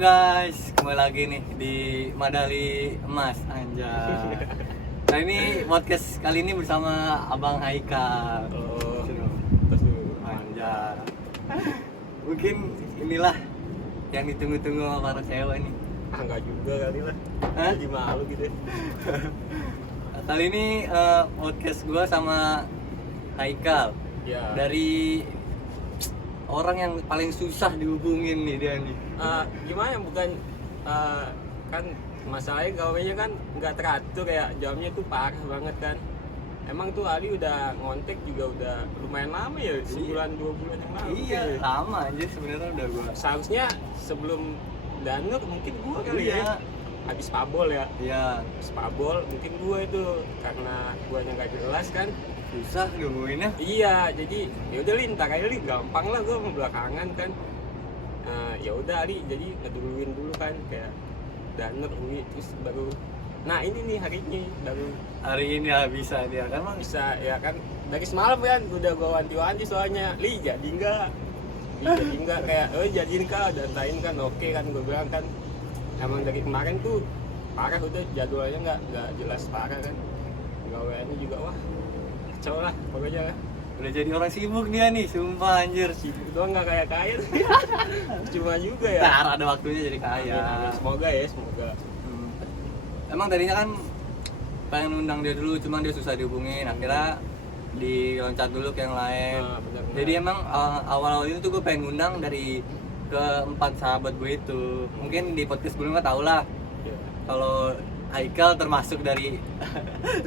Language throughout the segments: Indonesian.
guys, kembali lagi nih di Madali Emas anjay. Nah ini podcast kali ini bersama Abang Haikal. Oh, Anjay. Mungkin inilah yang ditunggu-tunggu sama para cewek nih. enggak juga kali lah. Hah? Jadi malu gitu. Kali ini podcast gua sama Haikal. Ya. Dari orang yang paling susah dihubungin nih dia nih. Gimana bukan kan masalahnya gawainya kan nggak teratur ya, jamnya tuh parah banget kan. Emang tuh Ali udah ngontek juga udah lumayan lama ya, sebulan 2 bulan yang lalu. Iya, gitu. lama aja sebenarnya udah gua. Seharusnya sebelum Danur mungkin gua kali ya. Habis pabol ya. Iya, Habis pabol mungkin gua itu karena guanya nggak jelas kan. susah nungguinnya. Iya, jadi ya udah Li, ntar aja Li, gampang lah gue mau belakangan kan. Ya udah Ali, jadi ngeduluin dulu kan kayak Danur, Uli, terus baru. Nah ini nih hari ini baru Hari ini ya bisa dia kan emang bisa ya kan dari semalam kan udah gue wanti-wanti soalnya Li jadi enggak, kayak jadiin kah, dantain kan oke kan gue bilang kan. Emang dari kemarin tuh parah udah jadwalnya nggak jelas parah kan. Gaweannya juga wah kacau lah pokoknya lah. udah jadi orang sibuk dia nih, sumpah anjir. Sibuk doang nggak kaya cuma juga ya. Ntar ada waktunya jadi kaya. Amin. Semoga ya semoga. Emang tadinya kan pengen undang dia dulu, cuman dia susah dihubungin. Akhirnya diloncat dulu ke yang lain. Benar-benar. Jadi emang awal-awal itu tuh gue pengen undang dari keempat sahabat gue itu. Mungkin di podcast sebelumnya tau lah Ya. kalau Haikal termasuk dari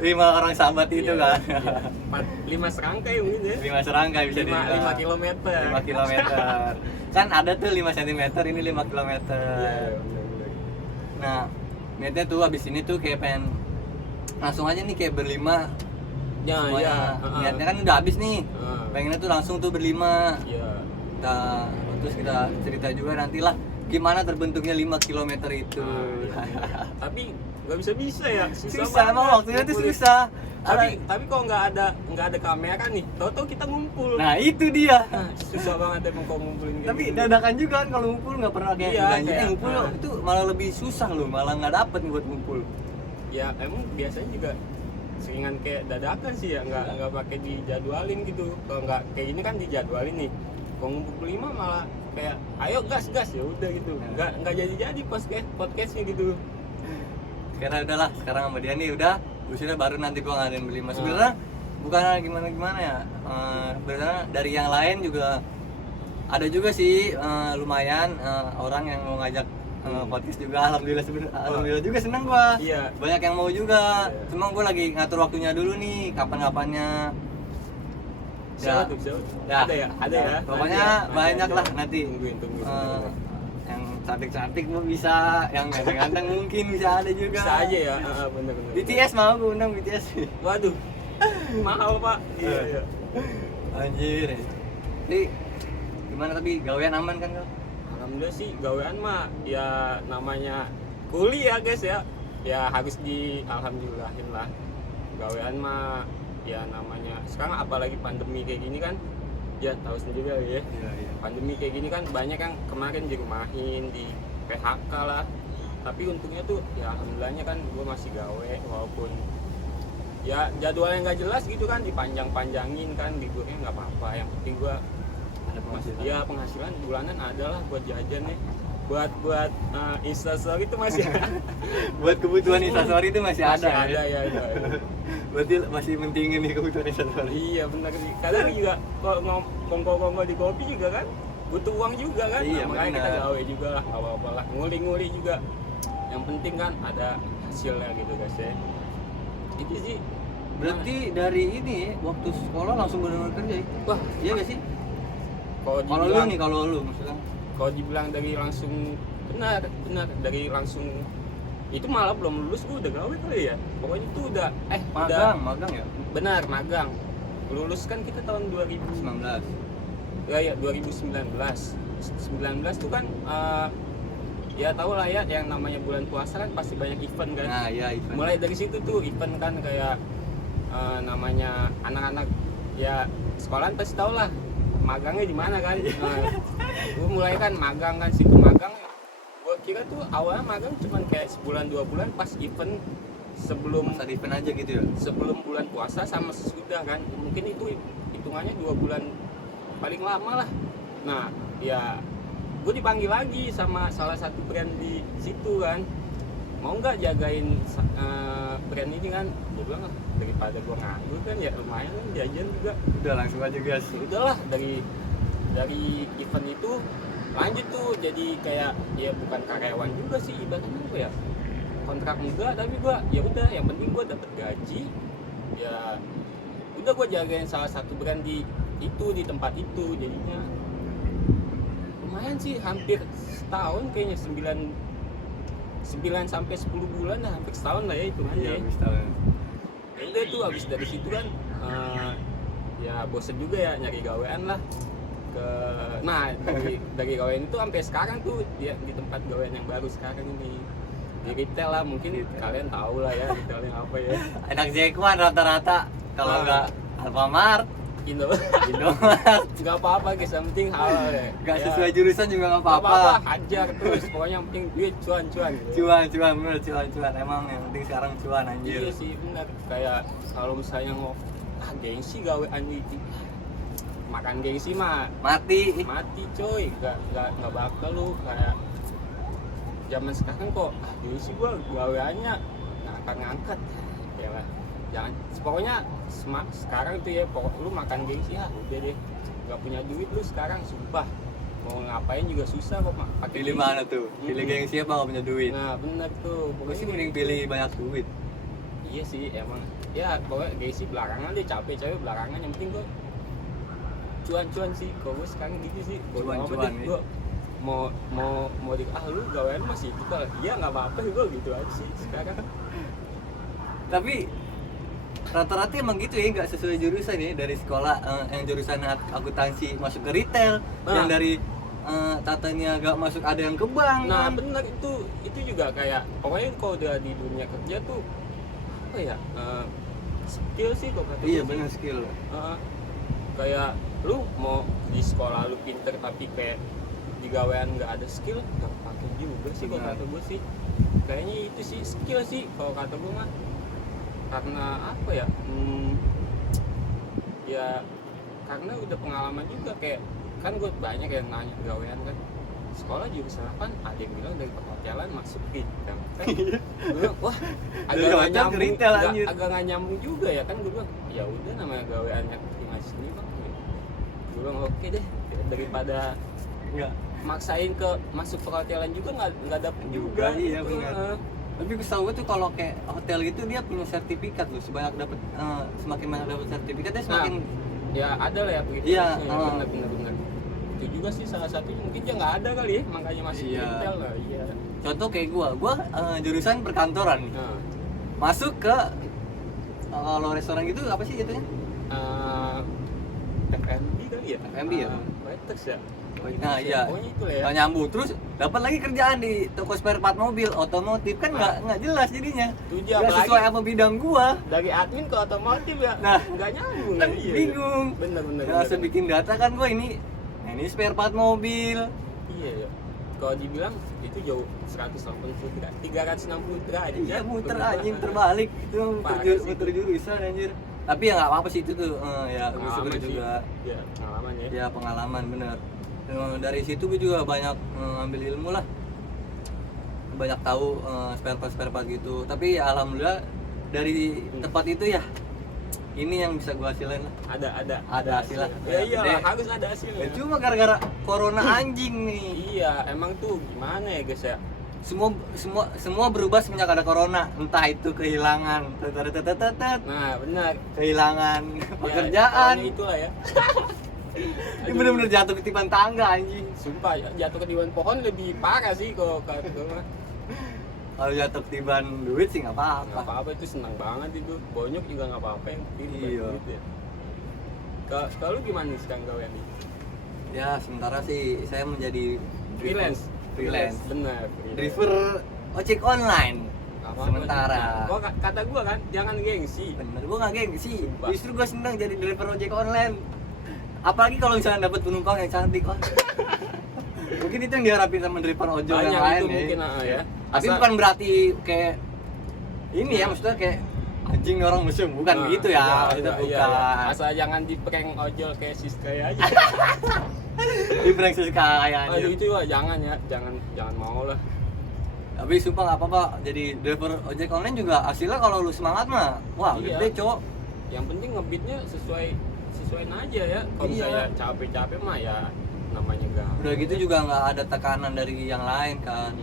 5 orang sahabat itu kan. 5 serangkai mungkin ya. 5 serangkai bisa dibilang. 5 kilometer. 5 kilometer. Kan ada tuh 5 cm, ini 5 kilometer. Iya, benar-benar. Nah, niatnya tuh abis ini tuh kayak pengen langsung aja nih kayak berlima. Ya, Semuanya. ya. Niatnya kan udah habis nih. Pengennya tuh langsung tuh berlima. Iya. Terus kita cerita juga nantilah gimana terbentuknya 5 km itu. Iya. Tapi nggak bisa ya. Susah emang banget waktunya tuh ngumpulin. susah. Tapi kok nggak ada kamera nih. Tahu-tahu kita ngumpul. Nah, itu dia. Susah banget emang kok ngumpulin kayak Tapi gitu. dadakan juga kan kalau ngumpul nggak pernah kayak Iya, janjinya kayak, ngumpul itu malah lebih susah loh, malah nggak dapet buat ngumpul. Ya emang biasanya juga seringan kayak dadakan sih ya, nggak pakai dijadwalin gitu. Kalau nggak kayak gini kan dijadwalin nih. Kalau ngumpul 5 malah kayak ayo gas ya udah gitu. Nggak jadi podcastnya gitu. Sekarang udahlah, sekarang sama dia nih udah usia baru nanti gua ngadain berlima. Sebenarnya bukan gimana ya, sebenarnya dari yang lain juga ada juga sih, lumayan orang yang mau ngajak podcast juga. Alhamdulillah juga senang gua. Iya. Banyak yang mau juga. Iya. Cuma gua lagi ngatur waktunya dulu nih, kapan-kapannya. Siapa tuh? Ya. Ada ya. Pokoknya Nanti ya. banyak lah nanti. Tungguin. Yang cantik-cantik mah bisa, yang ganteng-ganteng mungkin bisa ada juga. Bisa aja ya. Bener. BTS mau gue undang BTS. Waduh. Mahal Pak. Iya. Anjir. Jadi gimana tapi gawean aman kan kau? Alhamdulillah sih gawean mah ya namanya kuliah guys ya. Ya harus alhamdulillahin lah. Gawean mah ya namanya sekarang apalagi pandemi kayak gini kan ya tahu sendiri lah ya. Iya. Pandemi kayak gini kan banyak yang kemarin dirumahin, di PHK lah. Tapi untungnya tuh ya alhamdulillahnya kan gue masih gawe walaupun ya jadwalnya nggak jelas gitu kan, dipanjang-panjangin kan, liburnya nggak apa-apa. Yang penting gue Ada penghasilan. ya penghasilan bulanan adalah buat jajan nih, buat instastory itu masih Buat kebutuhan instastory itu masih ada. ada ya. Berarti masih pentingin nih kebutuhan instastory. Iya benar sih. Kadang juga kalau kongko di kopi juga kan butuh uang juga kan. Iya, Makanya kita benar. gawe juga lah, apa-apa lah. Nguli juga. Yang penting kan ada hasilnya gitu guys ya. Itu sih. Berarti dari ini waktu sekolah langsung benar-benar kerja itu. Wah, Iya gak sih? kalau Kalau lu nih, kalau lu maksudnya. kalau dibilang dari langsung benar dari langsung itu malah belum lulus gue udah gawe kali ya. Pokoknya itu udah Magang ya? benar magang. Lulus kan kita tahun 19. ya 2019 tuh kan ya tau lah ya yang namanya bulan puasa kan pasti banyak event kan. Nah, iya event. Mulai dari situ tuh event kan kayak namanya anak-anak ya sekolahan pasti tau lah magangnya di mana kan. Gue mulai kan magang kan, situ magang Gua kira tuh awalnya magang cuman kayak sebulan 2 bulan pas event sebelum masa event aja gitu ya. sebelum bulan puasa sama sesudah kan, mungkin itu hitungannya 2 bulan paling lama lah. Nah ya gue dipanggil lagi sama salah satu brand di situ kan, mau nggak jagain brand ini kan. Gue bilang daripada gue nganggur kan ya lumayan kan jajan juga. Udah langsung aja guys. Ya udahlah, dari event itu lanjut tuh jadi kayak ya bukan karyawan juga sih ibaratnya apa ya, kontrak enggak, tapi gua ya udah yang penting gua dapat gaji ya udah gua jagain salah satu brand di tempat itu, jadinya lumayan sih hampir setahun kayaknya, 9 sampai 10 bulan lah, hampir setahun lah ya hitungannya. Iya, habis tahun. Ya udah tuh habis dari situ kan ya bosen juga ya nyari gawean lah. Nah dari gawean itu sampai sekarang tuh dia di tempat gawean yang baru sekarang ini di retail lah, mungkin kalian tahu lah ya retailnya apa ya. Anak Jekuan rata-rata kalau nggak Alfamart, Indo Indomaret, nggak apa-apa guys, yang penting halal ya. nggak Ya, sesuai jurusan juga nggak nggak apa-apa. hajar terus, pokoknya yang penting duit cuan gitu. Cuan bener, cuan emang yang penting sekarang cuan anjir. Iya sih benar, kayak kalau misalnya mau gengsi gawean itu makan gengsi mah Mati. mati coy, nggak bakal lu kayak zaman sekarang kok gengsi gua gaweannya ngangkat ya lah. Jangan pokoknya sekarang tuh ya, pokok lu makan gengsi ya udah deh, nggak punya duit lu sekarang sumpah, mau ngapain juga susah kok pakai Pilih gengsi. mana tuh? Pilih gengsi apa nggak punya duit? Nah bener tuh, Gue sih pokoknya mending pilih banyak duit. iya sih emang ya, pokoknya gengsi belakangan deh, capek belakangan, yang penting gua cuan sih. Kalau gue sekarang gitu sih, Cuan, gue ya. mau di lu gawean masih itu kalau iya nggak apa-apa, gue gitu aja sih sekarang. Tapi rata-rata emang gitu ya, nggak sesuai jurusan ya. Dari sekolah yang jurusan akuntansi masuk ke retail, Nah. yang dari tata niaga masuk ada yang ke bank. Nah kan? bener, itu juga kayak pokoknya kalau udah di dunia kerja tuh apa ya, skill sih kok kata Iya gue sih. bener, skill. Kayak lu mau di sekolah lu pinter tapi kayak di gawean nggak ada skill, nggak pakai juga sih kalau Benar. kata gue sih. Kayaknya itu sih skill sih kalau kata gue mah, karena apa ya, ya karena udah pengalaman juga, kayak kan gue banyak yang nanya gawean kan, sekolah jurusan apa, ada yang bilang dari perhotelan masuk retail kan. Gue bilang wah agak Dari nggak hotel ke nyambung, retail, anjir. agak nggak nyambung juga ya kan. Gue bilang ya udah namanya gaweannya terima sini bang. Gue bilang oke deh, daripada Enggak. maksain ke masuk perhotelan juga nggak dapet juga. Iya gitu. benar. Tapi kesal gue tuh kalau kayak hotel gitu dia punya sertifikat loh, semakin banyak dapat sertifikatnya semakin Ya ada lah ya begitu. Iya, Benar. Itu juga sih salah satunya, mungkin dia nggak ada kali ya, makanya masih Iya. retail lah. Iya. contoh kayak gua jurusan perkantoran nih. Nah, Masuk ke kalau restoran gitu apa sih jatuhnya? F&B kali ya? F&B ya? Waiters ya? Nah iya, Pokoknya itu lah ya. nggak nyambung. Terus dapat lagi kerjaan di toko spare part mobil, otomotif kan nggak jelas jadinya. Itu aja, Nggak apalagi sesuai apa bidang gua. dari admin ke otomotif ya, Nah, nggak nyambung Kan ya. Iya, bingung. Bener. Ya, langsung bikin data kan gua ini. Nah, ini spare part mobil. Iya ya. Kalau dibilang itu jauh 180 derajat, 360 derajat. Iya muter Berubah. anjing terbalik itu Parah sih. muter jurusan anjir. Tapi ya nggak apa-apa sih itu tuh. Ya gue Pengalaman sebenernya sih. juga. Ya, pengalaman ya. Ya pengalaman bener. Dari situ gue juga banyak ngambil ilmu lah, banyak tahu spare part gitu. Tapi ya alhamdulillah dari tempat itu ya ini yang bisa gue hasilin lah. Ada hasil lah. Ya iya Gede. harus ada hasilnya. Ya, cuma gara-gara corona anjing nih, Iya, emang tuh gimana ya guys ya? semua berubah semenjak ada corona. Entah itu kehilangan Nah, benar. kehilangan Ya, pekerjaan. pokoknya itulah ya. Ini bener-bener jatuh ketiban tangga anjing. Sumpah ya, jatuh ke diwan pohon lebih parah sih kalau kata gue mah. Kalau jatuh ketiban duit sih nggak Nggak apa-apa. apa-apa, itu senang banget itu. Bonyok juga nggak apa-apa yang penting Iya. gitu ya. Kalau gimana nih sekarang gawean nih? Ya sementara sih saya menjadi Freelance. Benar. driver ojek online. Apa-apa. Sementara. Kok kata gua kan jangan gengsi. Bener, gua nggak gengsi. Sumpah. Justru gua senang jadi driver ojek online. Apalagi kalau misalnya dapat penumpang yang cantik, wah. Mungkin itu yang diharapin sama driver ojol yang banyak lain itu ya. mungkin ya. Tapi bukan berarti kayak ini ya, maksudnya kayak anjing nih orang musuh, bukan gitu ya, itu bukan. Asal jangan di prank ojol kayak Siska aja. Di prank kayak Aduh itu ya jangan ya, jangan mau lah. Tapi sumpah nggak apa-apa, jadi driver ojek online juga hasilnya kalau lu semangat mah, wah Iya. gede cowok. Yang penting ngebeatnya sesuaiin aja ya. Kalau Iya. misalnya capek-capek mah ya namanya gak. Udah gitu juga nggak ada tekanan dari yang lain kan.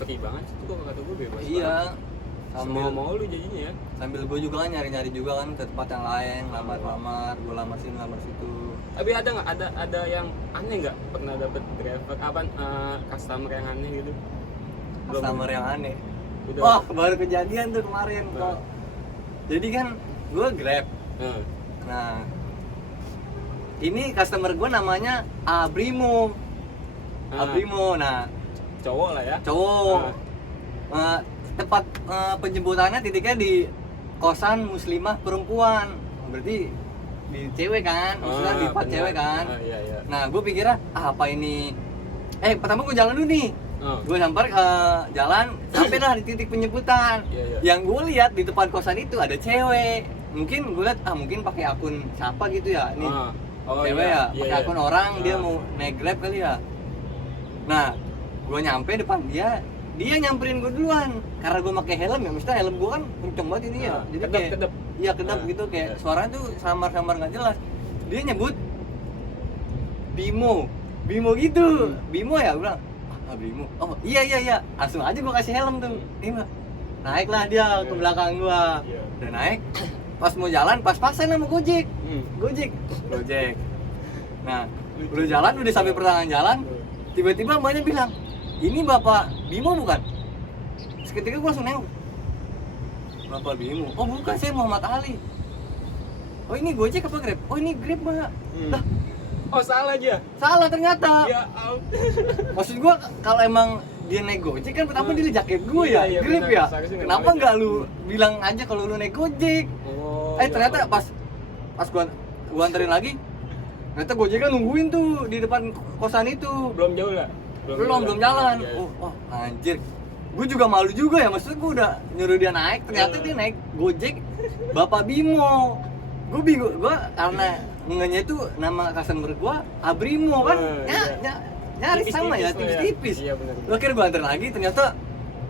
Free banget sih tuh kalau kata gue bebas. Iya. Sambil mau lu jadinya ya. Sambil gue juga kan nyari-nyari juga kan ke tempat yang lain, lamar-lamar, gue lamar sini, lamar situ. Tapi ada nggak ada yang aneh nggak pernah dapet driver customer yang aneh gitu? Belum. Customer yang aneh. Udah. Wah, baru kejadian tuh kemarin Nah. kok. Jadi kan gue Grab. Nah, Nah, ini customer gue namanya Abrimo. Ah. Abrimo. Nah, cowok lah ya. cowok. Tempat penjemputannya titiknya di kosan muslimah perempuan. Berarti di cewek kan, maksudnya di tempat benar. cewek kan. Iya iya. Nah, gue pikirnya apa ini? Pertama gue jalan dulu nih. Oh. Gue sampai jalan, sampai lah di titik penjemputan. Iya, iya. Yang gue lihat di depan kosan itu ada cewek. Mungkin gue lihat mungkin pakai akun siapa gitu ya. Ini cewek ya, pakai akun orang, dia mau naik Grab kali ya. Nah, gue nyampe depan dia nyamperin gue duluan karena gue pakai helm ya, mestinya helm gue kan kenceng banget ini ya. Jadi kedap. iya kedap gitu, kayak Iya. suaranya tuh samar-samar nggak jelas. Dia nyebut Bimo gitu. Bimo ya, gue bilang Bimo. Oh iya. Langsung aja gue kasih helm tuh. Ini mah. Naiklah dia ke belakang gua. Iya. Udah naik. Pas mau jalan pas-pasan sama Gojek. Gojek. Nah, udah jalan, udah sampai pertengahan jalan, tiba-tiba mbaknya bilang, "Ini Bapak Bimo bukan?" Seketika gua langsung nengok. Bapak Bimo. Oh, bukan, saya Muhammad Ali. Oh, ini Gojek apa Grab? Oh, ini Grab, Mbak. Lah, Oh salah aja. salah ternyata. Ya ampun. Maksud gua kalau emang dia naik Gojek kan pertama dia jaket gua ya, Iya, Grab benar. ya. Seharusnya Kenapa nggak nggak lu bilang aja kalau lu naik Gojek? Oh. Ternyata pas gua anterin lagi, ternyata Gojek kan nungguin tuh di depan kosan itu. belum jauh lah. Belum jalan. Iya, iya. Oh, anjir. Gue juga malu juga ya, maksudnya gue udah nyuruh dia naik, ternyata dia naik Gojek Bapak Bimo. Gue bingung, gue karena ngenya itu nama customer gue Abrimo kan, nyaris Tipis-tipis sama ya, lah ya. tipis-tipis. Iya, benar. Gue kira gue anter lagi, ternyata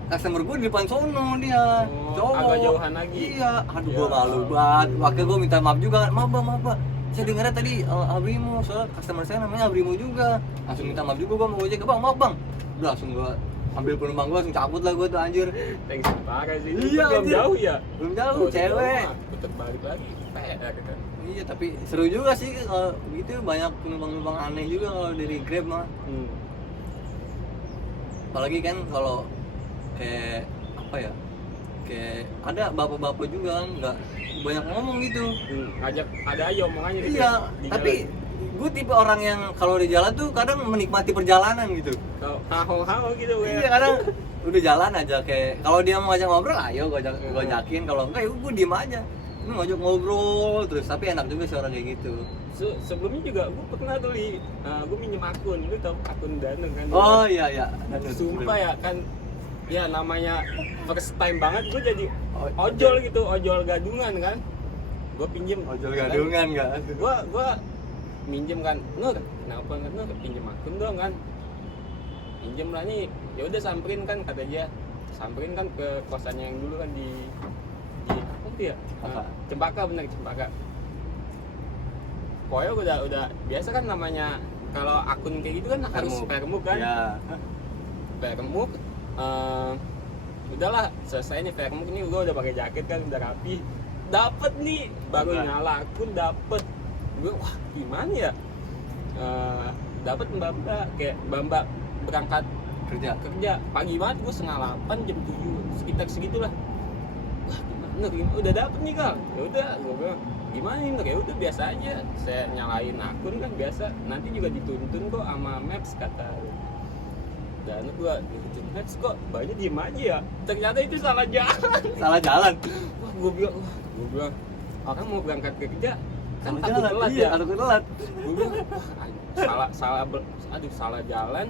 customer gue di depan sono dia, Oh, cowok. agak jauhan lagi. Iya, aduh Ya. gue malu banget. Akhirnya gue minta maaf juga, maaf bang. Saya dengarnya tadi Abrimo, soalnya customer saya namanya Abrimo juga. Langsung minta maaf juga gue sama Gojek, bang maaf bang. Udah langsung gue ambil penumpang gue, langsung cabut lah gue tuh anjir. Thanks parah sih. Iya, Itu belum anjir. jauh ya. Belum jauh, Oh, cewek. Tetep balik lagi. PR kan. Iya, tapi seru juga sih kalau gitu, banyak penumpang-penumpang aneh juga kalau dari Grab mah. Apalagi kan kalau kayak apa ya, kayak ada bapak-bapak juga kan nggak banyak ngomong gitu. Ada aja omongannya gitu. Iya, di tapi jalan. gue tipe orang yang kalau di jalan tuh kadang menikmati perjalanan gitu. Haho gitu Iya, kadang udah jalan aja, kayak kalau dia mau ngajak ngobrol ayo gue ajakin, kalau enggak ya gue diem aja. Ini ngajak ngobrol terus, tapi enak juga sih orang kayak gitu. Sebelumnya juga gue pernah tuh gue minjem akun, lu tau akun Daneng kan? Oh iya. Sumpah ya kan, ya namanya first time banget gue jadi ojol gitu, ojol gadungan kan. Gue pinjem Ojol gadungan nggak? gue minjem kan, Nur kenapa nggak Nur pinjem akun dong kan, pinjem lah nih, ya udah samperin kan, kata dia samperin kan ke kosannya yang dulu kan di apa tuh ya, Apa? Cempaka, bener Cempaka. Pokoknya udah biasa kan namanya kalau akun kayak gitu kan harus vermuk kan. Iya. Vermuk, udahlah selesai nih vermuk, ini gue udah pakai jaket kan, udah rapi, dapet nih baru nyala akun, dapet gue, wah gimana ya, dapet mbak kayak mbak berangkat Kerja. pagi banget, gue 7:30 jam 7 sekitar segitulah. Wah gimana udah dapet nih Kal, ya udah gue bilang gimana nih, ya udah biasa aja, saya nyalain akun kan biasa, nanti juga dituntun kok sama Maps, kata. Dan gue dituntun Maps kok, banyak diem aja ya, ternyata itu salah jalan. Salah jalan. Wah gue bilang orang mau berangkat kerja kan Salah takut jalan. telat Iya, ya. takut telat. Gue bilang wah salah aduh salah jalan.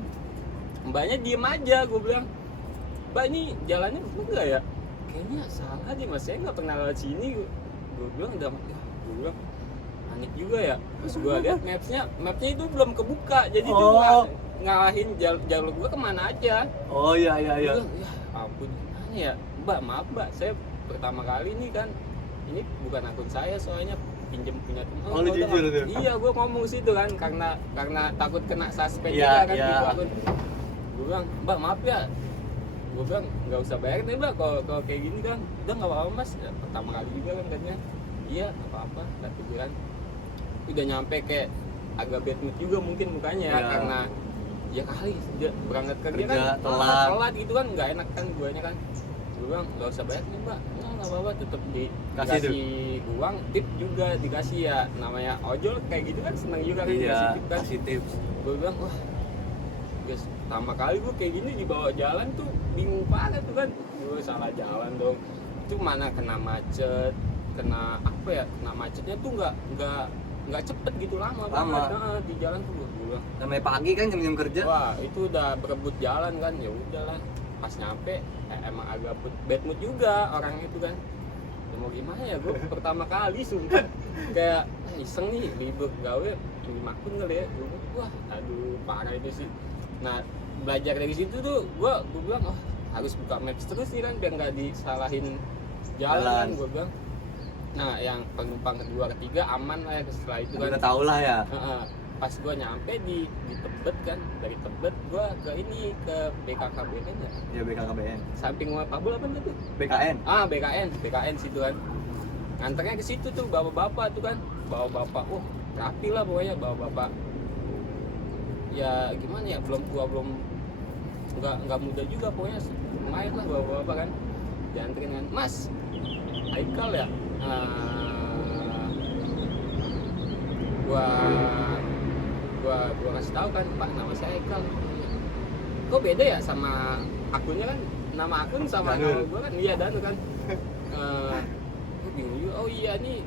Mbaknya diem aja, gue bilang, Mbak ini jalannya enggak ya? Kayaknya salah deh mas, saya nggak pernah lewat sini. Gue bilang udah, gue bilang panik juga ya. Terus gue lihat mapnya itu belum kebuka, jadi tuh ngalahin jalur gue kemana aja. Oh iya. Gua bilang, ya ampun, gimana ya, Mbak maaf Mbak, saya pertama kali nih kan, ini bukan akun saya soalnya pinjem punya teman. Oh, lu jujur tuh? Iya, gue ngomong situ kan karena takut kena suspend Iya, juga kan iya. gitu akun. Gue bilang, Mbak maaf ya, gue bilang nggak usah bayar deh Mbak kalau kayak gini kan. Udah nggak apa-apa mas, ya, pertama kali juga kan katanya. Iya nggak apa-apa, kata gue kan. Udah nyampe kayak agak bad mood juga mungkin mukanya Iya. karena ya kali dia berangkat kerja kan telat gitu kan, nggak enak kan guanya kan. Gue bilang nggak usah bayar nih Mbak, nggak apa-apa, tetap dikasih uang, tip juga dikasih ya, namanya ojol kayak gitu kan seneng juga kan dikasih tip kan. Kasih tips. Gue bilang wah guys, pertama kali gue kayak gini dibawa jalan tuh bingung banget tuh kan, gue salah jalan dong. Itu mana kena macet, kena apa ya, kena macetnya tuh nggak cepet gitu, lama banget. Nah, di jalan tuh gue bilang Namanya pagi kan jam-jam kerja. wah itu udah berebut jalan kan, ya udahlah. Pas nyampe emang agak bad mood juga orang itu kan. Ya mau gimana ya, gue pertama kali sumpah kayak iseng nih libur gawe pinjem akun kali ya. Gue wah aduh parah itu sih. Nah belajar dari situ tuh gue bilang oh harus buka maps terus nih kan biar nggak disalahin jalan. Gue bilang nah yang penumpang kedua ketiga aman lah ya, setelah itu kan Udah tau lah ya. pas gue nyampe di Tebet kan, dari Tebet gue ke ini ke BKKBN ya, Ya BKKBN. samping rumah Pabul apa tuh? BKN. BKN situ kan. Nganternya ke situ tuh bapak-bapak tuh kan, bapak-bapak, rapi lah pokoknya bapak-bapak. Ya gimana ya, belum tua belum nggak muda juga pokoknya, lumayan lah bapak-bapak kan. Dianterin kan, Mas, Haikal ya. Gua kasih tahu kan, Pak nama saya Haikal. Kok beda ya sama akunnya kan, nama akun sama nama gua kan, iya Danu kan. Gue bingung juga, oh iya nih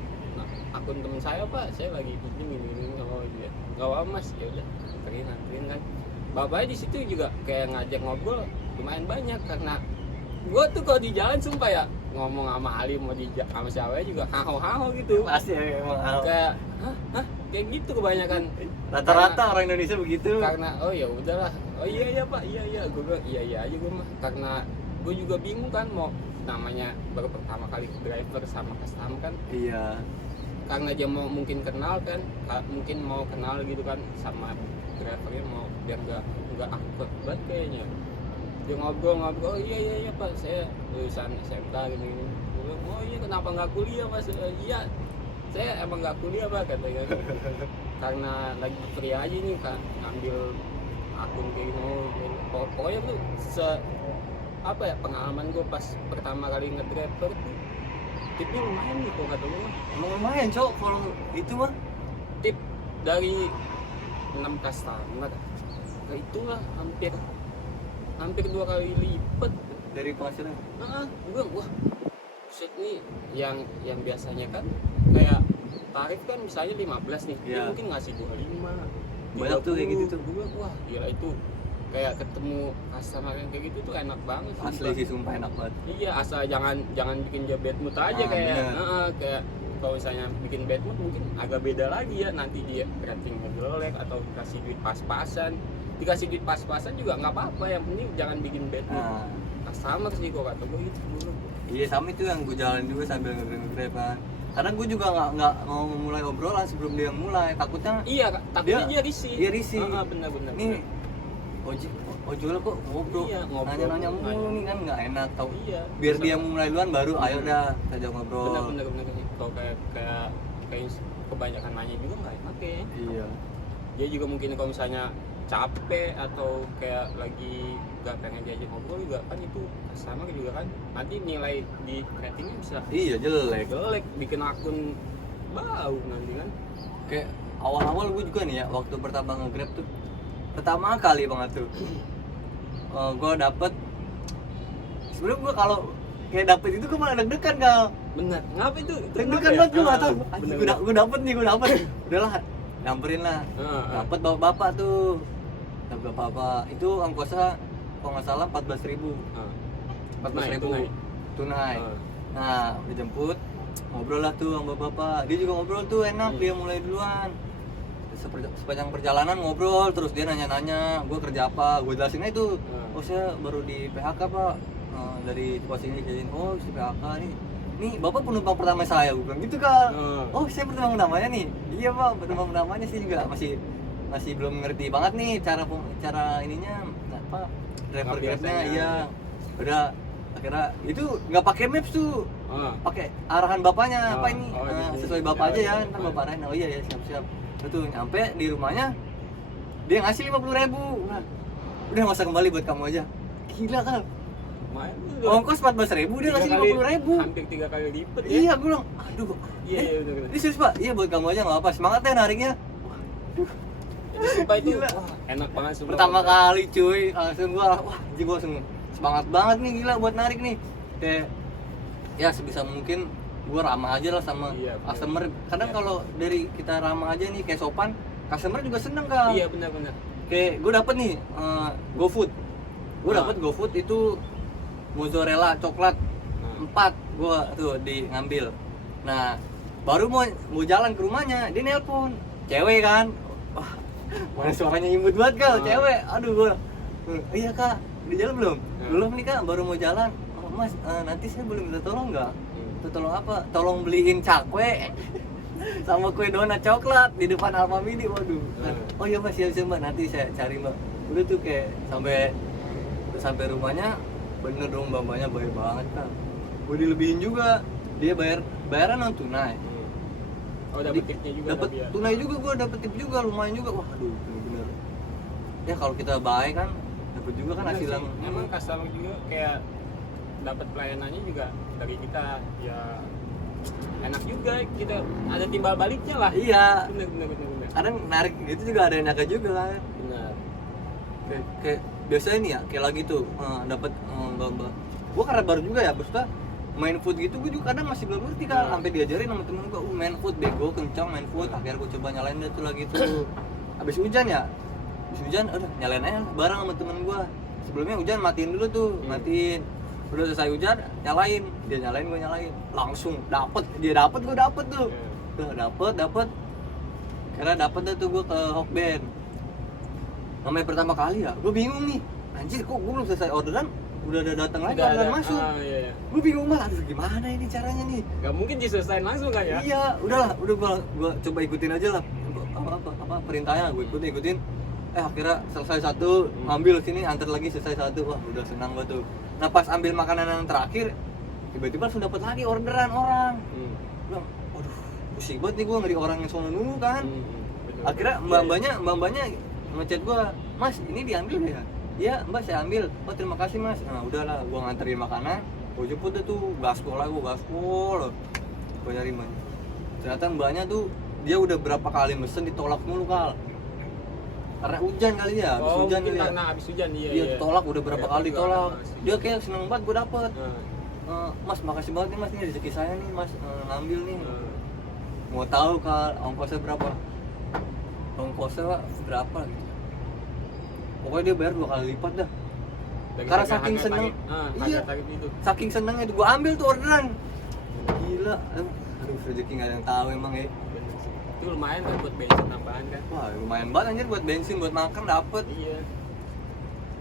akun temen saya Pak, saya lagi pinjam ini oh iya nggak apa Mas, ya udah anterin kan. Bapaknya di situ juga kayak ngajak ngobrol lumayan banyak, karena gue tuh kalau di jalan sumpah ya ngomong sama Ali mau sama siapa juga haho gitu. Pasti emang. Kayak hah kayak gitu kebanyakan. Rata-rata orang Indonesia begitu. Karena oh ya udahlah, oh iya Pak, iya gue bilang iya aja gue mah, karena gue juga bingung kan mau namanya baru pertama kali driver sama customer kan. Iya. Karena dia mau mungkin kenal kan, mungkin mau kenal gitu kan sama drivernya, mau biar nggak awkward banget kayaknya. Dia ngobrol oh iya Pak, saya lulusan SMK gini. Oh iya kenapa nggak kuliah Mas? Iya saya emang nggak kuliah Pak katanya. Karena lagi free aja nih Kak, ngambil akun kayak gini. Pokoknya tuh apa ya, pengalaman gue pas pertama kali ngedriver tuh tipnya lumayan nih kok kata gue. Emang lumayan cok kalau itu mah. Tip dari 6 customer ke itulah hampir 2 kali lipat Dari penghasilan. Gue wah set nih yang biasanya kan kayak tarif kan misalnya 15 nih, dia mungkin ngasih 25. Banyak tuh kayak gitu tuh. Gue wah gila itu kayak ketemu customer yang kayak gitu tuh enak banget. Asli sih sumpah enak banget. Iya, asal jangan bikin dia bad mood aja kayak kalau misalnya bikin bad mood mungkin agak beda lagi ya, nanti dia ratingnya jelek atau dikasih duit pas-pasan. Dikasih duit pas-pasan juga nggak apa-apa, yang penting jangan bikin bad mood. Sama sih kok kata gue gitu dulu. Iya sama itu yang gue jalan juga sambil nge-grab kan. Karena gue juga nggak mau memulai obrolan sebelum dia mulai, takutnya. Iya, takutnya dia risih. Iya risih. Benar. Nih ojol kok ngobrol, nanya-nanya mulu nih kan nggak enak tau. Iya. Biar dia mulai duluan baru ayo dah kita ngobrol. Benar. Kalau kayak kebanyakan nanya juga nggak enak ya. Iya. Dia juga mungkin kalau misalnya capek atau kayak lagi nggak pengen diajak ngobrol juga kan, itu sama juga kan, nanti nilai di ratingnya bisa jelek bikin akun bau nanti kan. Kayak awal-awal gue juga nih ya, waktu pertama nge-grab tuh pertama kali banget tuh gue dapet, sebenarnya gue kalau kayak dapet itu gue malah deg-degan kal. Bener, ngapa itu deg-degan banget gue nggak tahu. Gue dapet udahlah nyamperin lah. Dapet bapak-bapak tuh Nggak apa-apa. Itu ongkosnya kalau nggak salah 14.000. 14.000 tunai. Nah, udah jemput, ngobrol lah tuh sama bapak. Dia juga ngobrol tuh enak, dia mulai duluan. Sepanjang perjalanan ngobrol terus, dia nanya-nanya gue kerja apa, gue jelasin aja tuh. Oh saya baru di PHK pak, dari pos ini jadi oh si PHK nih bapak penumpang pertama saya, gue bilang gitu kan. Oh saya penumpang pertamanya nih, iya pak penumpang pertamanya sih juga masih belum ngerti banget nih cara ininya apa driver guide-nya. Iya udah akhirnya itu nggak pakai maps tuh, pakai arahan bapaknya apa ini sesuai bapak aja ya, ntar bapak arahin. Oh iya ya siap itu nyampe di rumahnya dia ngasih 50.000. Nah, udah nggak usah kembali buat kamu aja. Gila kan, ongkos 14.000 dia ngasih 50.000, hampir 3 kali lipat ya. Iya gue bilang aduh iya bener. ini serius pak, iya buat kamu aja nggak apa, semangat ya nariknya. Itu sumpah itu Gila. wah enak banget sumpah. Pertama kali cuy langsung gua wah anjing gua langsung semangat banget nih gila buat narik nih. Kayak ya sebisa mungkin gua ramah aja lah sama customer. Kadang kalau dari kita ramah aja nih kayak sopan, customer juga seneng kan. Iya benar. Kayak gua dapet nih GoFood. Gua dapet GoFood itu mozzarella coklat 4 gua tuh ngambil. Nah, baru mau jalan ke rumahnya, dia nelpon. Cewek kan. Wah, mana suaranya imut banget kal, cewek. Aduh gua. Iya kak, di jalan belum? Belum nih kak, baru mau jalan. Oh mas, nanti saya boleh minta tolong nggak? Tolong apa? Tolong beliin cakwe sama kue donat coklat di depan Alfamidi. Waduh. Oh iya mas, siap mbak, nanti saya cari mbak. Udah tuh kayak sampai rumahnya, bener dong mbaknya baik banget kan. Gue dilebihin juga, dia bayaran non tunai. Oh dapet tipnya juga. Dapet tunai juga, gue dapet tip juga lumayan juga. Wah aduh bener. Ya kalau kita baik kan dapet juga kan hasil yang emang customer juga kayak dapat pelayanannya juga dari kita ya enak juga, kita ada timbal baliknya lah. Iya. Bener. Kadang narik gitu juga ada enaknya juga kan. Bener. Kayak biasanya nih ya kayak lagi tuh dapat mbak. Gue karena baru juga ya maksudnya main food gitu, gue juga kadang masih belum ngerti kan. Sampai diajarin sama temen gue, main food bego kencang main food. Akhirnya gue coba nyalain dia tuh lagi tuh. Habis hujan udah nyalain aja bareng sama temen gue. Sebelumnya hujan matiin dulu tuh, matiin. Udah selesai hujan nyalain, dia nyalain gue nyalain, langsung dia dapet gue dapet tuh. Dapet karena dapet tuh gue ke Hokben. Namanya pertama kali ya, gue bingung nih, anjir kok gue belum selesai orderan udah ada datang lagi orderan masuk. Iya. Gue bingung banget, aduh gimana ini caranya nih. Gak mungkin diselesain langsung kan ya? Iya, udah gue coba ikutin aja lah apa perintahnya, gue ikutin. Akhirnya selesai satu, ambil sini, antar lagi selesai satu, wah udah senang gue tuh. Nah pas ambil makanan yang terakhir, tiba-tiba langsung dapat lagi orderan orang. Bilang, waduh, pusing banget nih gue ngeri orang yang sono nunggu kan. Akhirnya mbak-mbaknya ngechat gue, mas ini diambil ya? Iya mbak saya ambil. Oh terima kasih mas. Nah udahlah, gue nganterin makanan, gue jemput tuh gaspol gue nyari mbak. Ternyata mbaknya tuh dia udah berapa kali mesen ditolak mulu kal. Karena hujan kali ya, habis hujan kali ya. Karena habis hujan Dia tolak udah berapa kali ditolak. Dia kayak seneng banget gue dapet. Mas makasih banget nih mas, ini rezeki saya nih mas, ngambil nih. Mau tahu kal ongkosnya berapa? Ongkosnya berapa gitu. Pokoknya dia bayar 2 kali lipat dah. Karena saking seneng, iya, saking senengnya itu gue ambil tuh orderan. Gila, aduh rezeki nggak ada yang tahu emang ya. Itu lumayan kan buat bensin tambahan kan. Wah lumayan banget anjir buat bensin, buat makan dapet. Iya.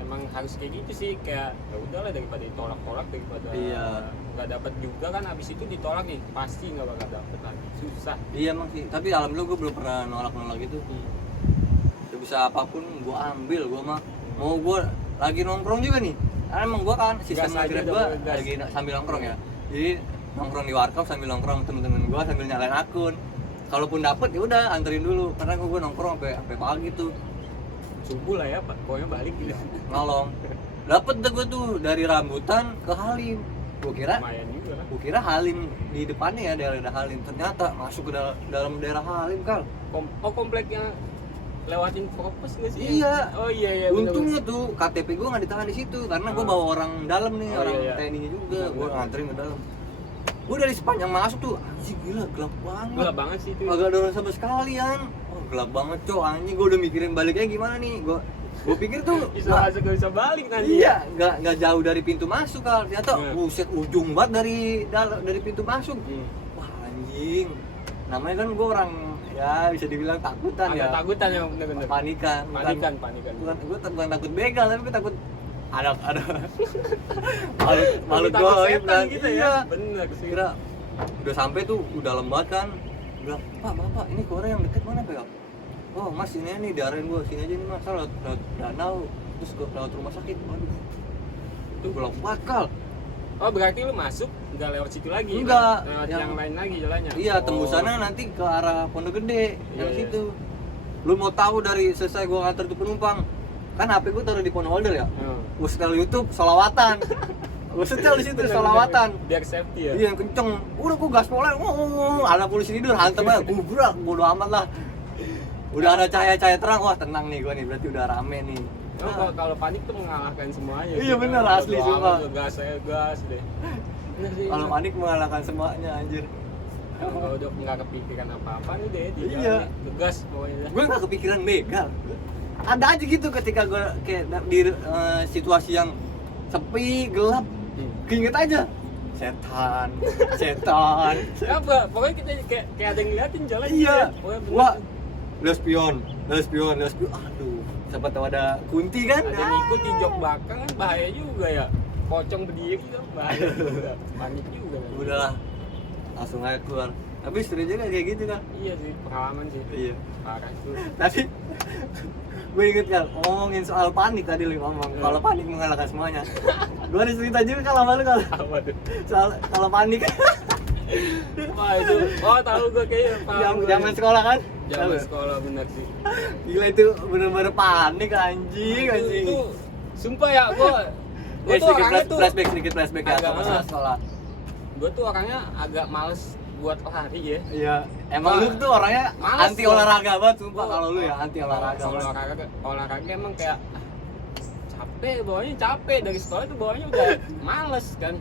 Emang harus kayak gitu sih, kayak ya udahlah daripada ditolak-tolak daripada nggak dapat juga kan, habis itu ditolak nih pasti nggak bakal dapet lagi, susah. Iya emang sih, tapi alhamdulillah gue belum pernah nolak gitu. Bisa apapun gue ambil, gue mah mau gue lagi nongkrong juga nih. Karena emang gue kan sistem Grab gue lagi sambil nongkrong ya. Jadi nongkrong di warkop sambil nongkrong temen-temen gue sambil nyalain akun. Kalaupun dapet ya udah anterin dulu, karena gue nongkrong sampai pagi tuh. Subuh lah ya, pokoknya balik gitu. Nolong. Dapet deh gue tuh dari Rambutan ke Halim. Gue kira Halim di depannya ya, daerah Halim. Ternyata masuk ke dalam daerah Halim kal. Kompleknya lewatin Propos nggak sih? Iya. Oh iya. Untungnya tuh KTP gue nggak ditahan di situ, karena gue bawa orang dalam nih, orang TNI juga. Gue nganterin ke dalam. Gue dari sepanjang masuk tuh, anjing gila gelap banget. Gelap banget sih itu. Agak ada orang sama sekalian. Oh gelap banget cok, anjing. Gue udah mikirin baliknya gimana nih. Gue Gue pikir tuh Bisa masuk gak bisa balik nanti. iya, nggak jauh dari pintu masuk Kal. Ternyata buset ujung banget dari pintu masuk. Wah anjing. Namanya kan gue orang ya bisa dibilang takutan Agak ya. takutan ya bener-bener. Panikan. Panikan. Bukan takut begal tapi gue takut ada malu Takut goib setan kan. gitu Iya. ya. Bener sih. Kira udah sampai tuh udah lembat kan. Bilang, "Pak, ini ke orang yang deket mana, Pak?" "Oh, Mas, ini nih diarahin gua sini aja nih, Mas. Lewat danau terus ke lewat rumah sakit." Waduh. Itu gelap banget, Kal. Oh berarti lu masuk nggak lewat situ lagi? Enggak. Lewat yang lain lagi jalannya? Iya, tembusannya nanti ke arah Pondok Gede yang Iya. situ. Lu mau tahu dari selesai gua nganter tuh penumpang, kan HP gua taruh di phone holder ya. Gua setel YouTube sholawatan. Gua setel di situ sholawatan. Biar safety ya? Iya, yang kenceng. Udah gua gaspol aja. Ada polisi tidur, hantem aja. Gubrak, bodo amat lah. Udah ada cahaya-cahaya terang, wah tenang nih gua nih, berarti udah rame nih. Kalau panik tuh mengalahkan semuanya. Iya, bener, asli, sumpah. Gas saya gas deh. Bener sih. Kalau panik mengalahkan semuanya anjir. Kalau udah nggak kepikiran apa-apa nih deh di Iya. jalan, gas pokoknya. Gue gak kepikiran begal. Ada aja gitu ketika gue kayak di situasi yang sepi, gelap, keinget aja setan. Apa? Pokoknya kita kayak ada yang ngeliatin jalan. Iya. Pokoknya bener. Wah, lespion. Aduh, siapa tahu ada kunti kan? Ada yang ikut di jok belakang kan bahaya juga ya. Pocong berdiri kan bahaya juga. Panik juga. Kan. Udahlah, langsung aja keluar. Tapi seru juga kayak gitu kan? Iya sih, pengalaman sih. Iya. Parah tuh. Tapi gue inget kan ngomongin soal panik tadi lu ngomong kalau panik mengalahkan semuanya. Gue ada cerita juga kalau sama lu kalau Apa tuh? soal kalau panik. Wah itu, tahu gue kayaknya paham gue. Zaman sekolah kan? Zaman sekolah bener sih. Gila itu bener-bener panik anjing. Itu sumpah ya gue tuh orangnya tuh sedikit flashback ya agak sama masa sekolah. gue tuh orangnya agak males buat lari ya. Iya, emang lu tuh orangnya Males anti gua. olahraga banget sumpah kalau lu ya anti olahraga. Kalau olahraga emang kayak capek, bawahnya capek dari sekolah tuh bawahnya udah males kan.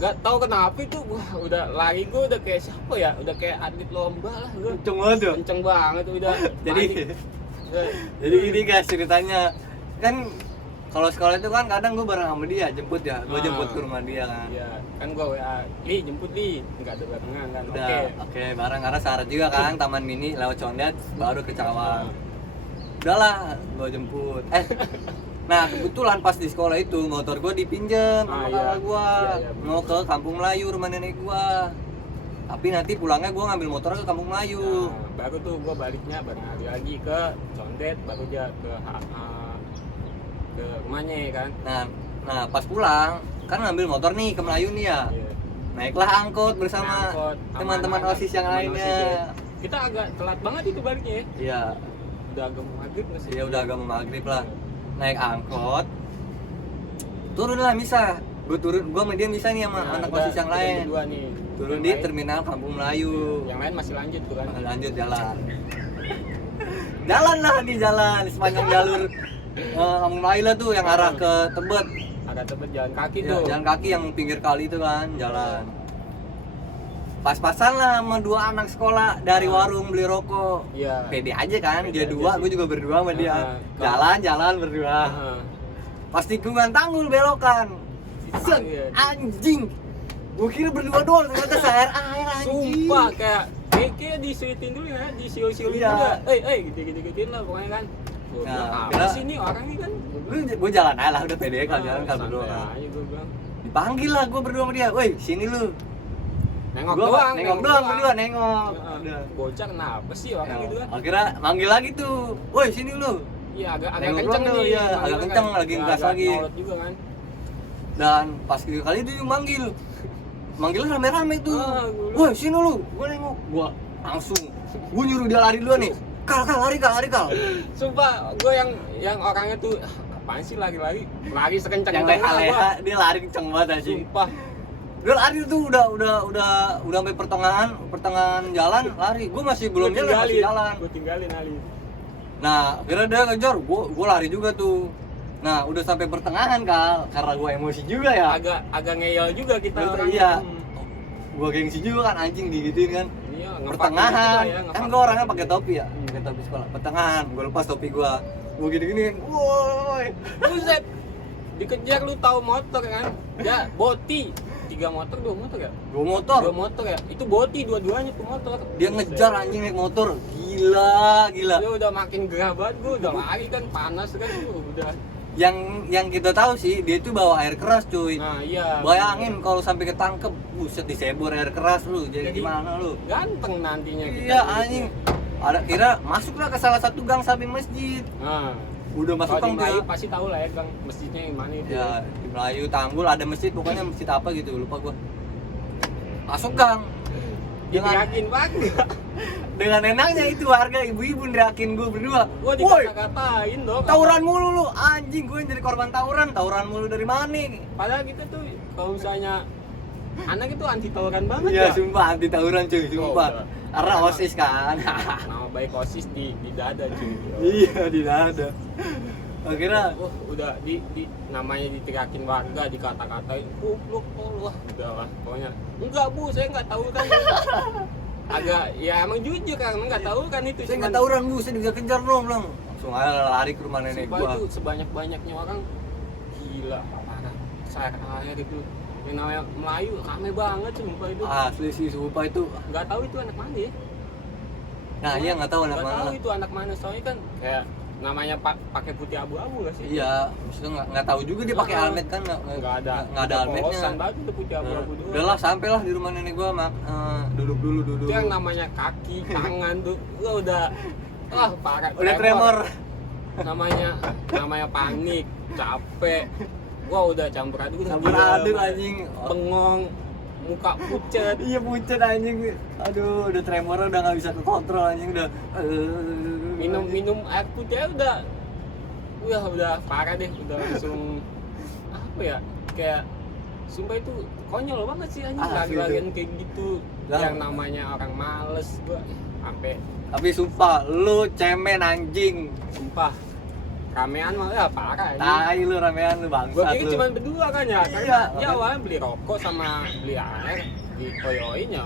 Nggak tahu kenapa itu udah lari gue udah kayak siapa ya, udah kayak atlet lomba lah gue. Kenceng banget tuh. Kenceng banget udah. Jadi jadi gini guys ceritanya kan kalau sekolah itu kan kadang gue bareng sama dia jemput ya, gue jemput ke rumah dia kan. Iya, kan gue WA, jemput nggak ada barengan kan. Udah, oke, bareng karena syarat juga kan Taman Mini lewat Condet baru ke Cawang. Udahlah, gue jemput. Nah kebetulan pas di sekolah itu motor gue dipinjam sama kakak gue, mau ke Kampung Melayu rumah nenek gue. Tapi nanti pulangnya gue ngambil motor ke Kampung Melayu. Nah, baru tuh gue baliknya bareng Ali lagi ke Condet, baru dia ke rumahnya kan. Nah pas pulang kan ngambil motor nih ke Melayu nih ya. Iya. Naiklah angkot bersama teman-teman OSIS yang lainnya. Kita agak telat banget itu baliknya ya. Iya. Udah agak mau maghrib nggak sih? Ya udah agak mau maghrib lah. Naik angkot. Turun lah misah. Gue sama dia misah nih sama anak OSIS yang lain. Berdua nih. Turun di terminal Kampung Melayu. Yang lain masih lanjut tuh kan. Lanjut jalan. Jalan lah di jalan sepanjang jalur Kampung Melayu lah tuh yang arah ke Tebet. Ada Tebet jalan kaki Ya, tuh. jalan kaki yang pinggir kali itu kan jalan. Pas-pasan lah sama dua anak sekolah dari warung beli rokok. Iya. Pede aja kan, dia Pede dua, aja gue sih. juga berdua sama dia. Nah, Jalan berdua. Heeh. Pas tikungan tanggul belokan. Set, Iya. anjing. Gue kira berdua doang, ternyata seair air anjing. Sumpah kayak disuitin dulu ya, disiul-siulin Iya. dulu. Gitu-gituin lah pokoknya kan. Gua Nah, bilang, apa kira- sih nih orang nih kan? Gue jalan aja lah, udah pede kan jalan kan berdua kan. Santai aja gua bilang. Dipanggil lah gue berdua sama dia, woi sini lu. Nengok Gua doang. nengok doang berdua, nengok. Heeh. Udah. Bocah kenapa sih orang gitu kan? Akhirnya manggil lagi tuh, woi sini lu. Iya agak Nengok kenceng doang tuh, nih. iya, agak manggilnya kenceng, kan. lagi Ya, ngegas agak lagi. nyolot juga kan. Dan pas ketiga kali dia manggil, manggilnya rame-rame tuh. Gua Woi sini lu, gue nengok, gue langsung, gue nyuruh dia lari duluan nih. Kal, lari kal. Sumpah, gue yang orangnya tuh apaan sih lari sekencang Yang leha-leha, dia lari kenceng banget aja. Sumpah. Dia lari tuh udah sampai pertengahan jalan lari. Gue masih belum jalan, masih jalan. Gue tinggalin Ali. Nah, akhirnya dia ngejar, gue lari juga tuh. Nah, udah sampai pertengahan Kal, karena gue emosi juga ya. Agak ngeyel juga kita Betul, orangnya. iya. Gue gengsi juga kan anjing digituin kan. Iya, Pertengahan, gitu lah ya, kan gue orangnya pakai topi ya, pakai topi sekolah. Pertengahan, gue lepas topi gue Gue gini-gini, woi. Buset. Dikejar, lu tahu motor kan? Ya, boti. 3 motor, 2 motor ya? 2 motor. 2 motor ya? Itu boti dua-duanya tuh motor. Dia ngejar anjing naik motor. Gila. Dia udah makin gerah banget, gua udah lari kan, panas kan, gua udah. Yang kita tahu sih, dia itu bawa air keras cuy. Nah iya. Bayangin kalau sampai ketangkep, buset disebur air keras lu. Jadi gimana lu? Ganteng nantinya kita. Iya anjing. Ada kira masuklah ke salah satu gang samping masjid. Nah. Udah masuk Kalau gang di Melayu dia. pasti tahu lah ya gang masjidnya yang mana itu. Ya, di Melayu Tanggul ada masjid, pokoknya masjid apa gitu, lupa gua. Masuk gang. Diterakin banget. Dengan enaknya itu warga ibu-ibu nerakin gua berdua. Gua Woi, dikata-katain dong. tawuran mulu lu, anjing gue yang jadi korban tawuran mulu dari mana? Padahal kita tuh kalau misalnya anak itu anti tawuran banget Iya, ya. sumpah anti tawuran cuy, sumpah. udah. Karena OSIS kan. Nama baik OSIS di dada cuy. Iya, di dada. Akhirnya Udah di namanya diterakin warga, dikata-katain goblok wah udah lah pokoknya. Enggak Bu, saya enggak tahu kan. Agak ya emang jujur kan enggak tahu kan itu. saya nggak tawuran bu, saya bisa kejar dong, bilang. Langsung aja lari ke rumah nenek Sumpah gua. itu sebanyak-banyaknya orang gila parah. Saya air itu yang namanya Melayu rame banget sumpah itu. Asli sih, sumpah itu. Nggak tahu itu anak mana ya. Nah, iya nggak tahu anak Nggak mana. tahu itu anak mana soalnya kan kayak namanya pakai putih abu-abu nggak sih? Iya, maksudnya nggak tahu juga dia pakai helmet kan, Nggak ada helmetnya. polosan banget itu putih abu-abu doang. Udahlah, sampailah di rumah nenek gua, duduk dulu. Itu yang namanya kaki, tangan tuh gua udah parah. Udah tremor. Namanya panik, capek. Gua udah campur aduk Anjing. bengong, muka pucet. Iya pucet anjing. Aduh, udah tremor udah nggak bisa kekontrol anjing udah. Minum air putih udah parah deh, udah langsung apa ya, kayak sumpah itu konyol banget sih anjing, lari-larian kayak gitu. Yang namanya orang males gua sampai. Tapi sumpah lu cemen anjing. Sumpah ramean mah ya parah anjing. Tai lu ramean lu bangsat. Gua kira cuma berdua kan ya, karena Iya, dia awalnya beli rokok sama beli air di oi-oinya.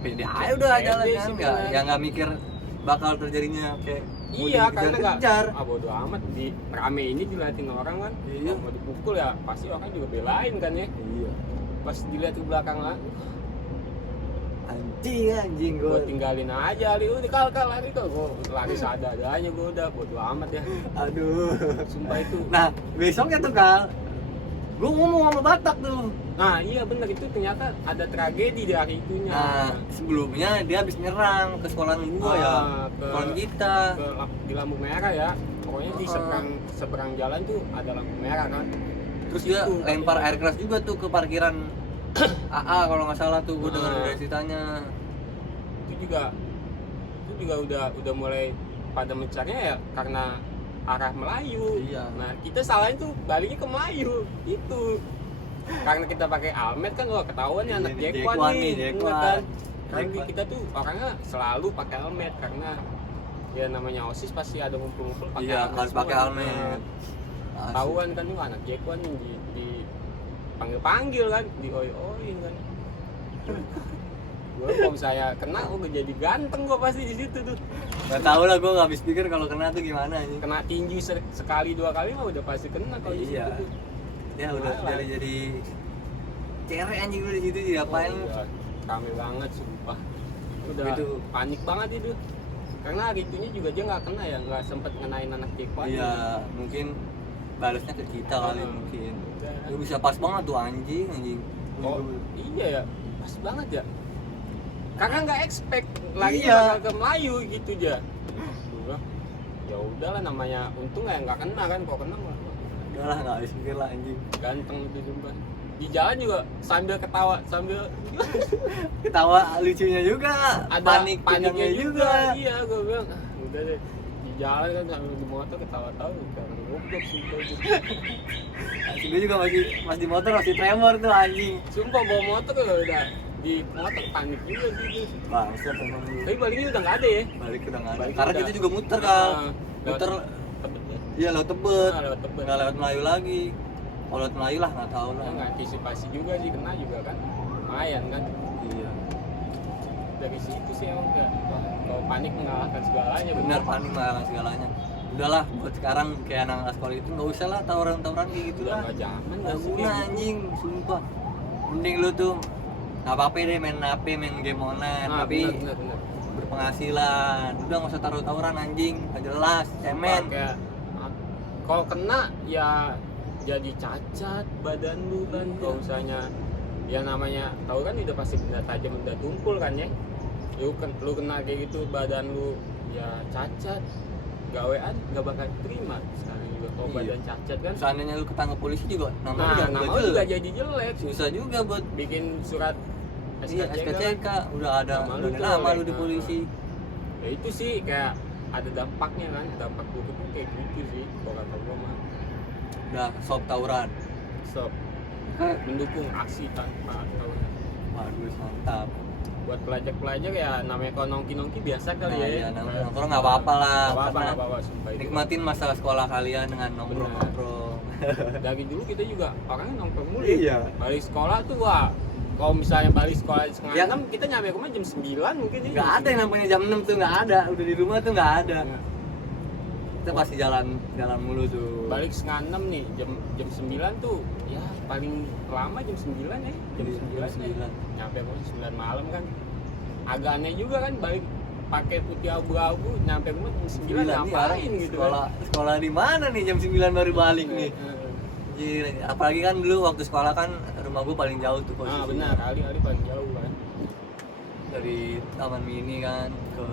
Pede aja udah Pede jalan sih, kan, bener. ya nggak mikir bakal terjadinya kayak Iya, karena nggak kejar. bodo amat di rame ini diliatin orang kan. Iya. Mau dipukul ya pasti orang juga belain kan ya. Iya. Pas dilihat ke belakang lah, Anjing gue gua. tinggalin aja Ali, udah kal lari tuh, gue lari seadanya gue udah bodo amat ya. Aduh. Sumpah itu. Nah, besoknya tuh Kal, gua ngomong sama Batak tuh. Nah iya bener, itu ternyata ada tragedi di hari itunya. Nah, sebelumnya dia habis nyerang ke sekolahan gua ya. ke- Sekolahan kita. di lampu merah ya, pokoknya di seberang jalan tuh ada lampu merah kan. Terus dia Itu, lempar katanya. air keras juga tuh ke parkiran AA kalau nggak salah tuh, gua dengar Ah. dari ceritanya. Itu juga udah mulai pada mencarinya ya karena arah Melayu. Iya. Nah kita salahnya tuh baliknya ke Melayu itu. Karena kita pakai helmet kan, wah ketahuan nih Iya, anak nih, Jekwan Jekwan nih, nih, enggak Jekwan. kan? Tapi Jekwan. kita tuh orangnya selalu pakai helmet karena ya namanya OSIS pasti ada ngumpul-ngumpul pakai Iya, helmet harus semua. pakai helmet. Nah, Asli. Tahuan kan tuh anak Jekwan nih di panggil kan, di oi kan. Gue kalau saya kena, gue jadi ganteng gue pasti di situ tuh. Gak tau lah, gue gak habis pikir kalau kena tuh gimana anjing. Kena tinju sekali 2 kali mah udah pasti kena kalau di situ Iya. tuh. Ya udah Malah. jadi cere anjing lu di situ diapain? Iya, rame banget sumpah. Udah Itu. panik banget itu. Karena hari itunya juga dia nggak kena ya, nggak sempet ngenain anak Jekwan. Iya, mungkin balasnya ke kita kali Ah. mungkin. Udah. Lu bisa pas banget tuh anjing. Oh iya ya, pas banget ya. Karena nggak expect lagi Iya. bakal ke Melayu gitu aja. Gua, ya udahlah namanya untung ya nggak kena kan, kok kena mah Udah lah, gak habis pikir lah anjing. ganteng itu sumpah. Di jalan juga sambil ketawa sambil Ketawa lucunya juga, ada paniknya juga. Iya, gue bilang udah deh di jalan kan sambil di motor ketawa-tawa karena goblok sumpah itu. Asli gue juga masih di motor masih tremor tuh anjing. Sumpah bawa motor udah di motor panik juga gitu. Bangsat emang lu. Tapi baliknya udah nggak ada ya. Balik udah nggak ada. Balik Karena udah. kita juga muter kan. Nah, Muter, Tebet ya. iya lewat Tebet. Nah, lewat Tebet. Nggak lewat Melayu lagi. Kalau lewat Melayu lah nggak tahu lah. Nah, nggak antisipasi juga sih, kena juga kan. Lumayan kan. Iya. Dari situ sih emang nggak. Wah, kalau panik mengalahkan segalanya. Benar panik malah segalanya. udahlah buat sekarang kayak anak sekolah itu nggak usah lah tawuran-tawuran kayak gitu Udah lah. nggak zaman Nggak nggak sih guna kayak gitu. anjing, sumpah. Mending lu tuh nggak apa-apa deh main HP, main game online, Nah, tapi benar. berpenghasilan. Udah nggak usah taruh tawuran anjing, nggak jelas, cemen. Kayak kalau kena ya jadi cacat badan lu kan. Iya. Kalau misalnya ya namanya tahu kan udah pasti benda tajam, benda tumpul kan ya. Lu kena kayak gitu badan lu ya cacat, gawean nggak bakal terima sekarang juga kalau Iya. badan cacat kan. Seandainya lu ketangkep polisi juga namanya Nah, udah nama jelek. juga jadi jelek. Susah juga buat Bikin surat iya, SKCK udah ada Nama lu udah jelek. nama lu di Nah, polisi. Ya itu sih kayak ada dampaknya kan, dampak buruknya kayak gitu sih kalau kata gua mah. Udah stop tawuran. Stop. Mendukung aksi tanpa tawuran. Waduh, mantap. Buat pelajar-pelajar ya namanya kalau nongki-nongki biasa kali Nah, ya. iya, nongkrong nggak apa-apa lah, karena Nggak apa-apa, sumpah itu. Nikmatin masa sekolah kalian dengan nongkrong-nongkrong. Dari dulu kita juga orangnya nongkrong mulu. Iya. Balik sekolah tuh wah, kalau misalnya balik sekolah setengah Ya. 6 kita nyampe rumah jam 9 mungkin ya. Nggak ada yang namanya jam 6 tuh, nggak ada. Udah di rumah tuh nggak ada. Ya. Kita pasti jalan mulu tuh. Balik setengah 6 nih, jam 9 tuh ya paling lama jam 9 ya. Jam Iya, 9. jam 9. Nyampe rumah 9 malam kan. Agak aneh juga kan balik pakai putih abu-abu nyampe rumah jam 9 ngapain gitu sekolah, kan. sekolah di mana nih jam 9 baru balik nih? Gila, apalagi kan dulu waktu sekolah kan rumah gue paling jauh tuh posisinya. Ah benar, kali paling jauh kan. Dari Taman Mini kan ke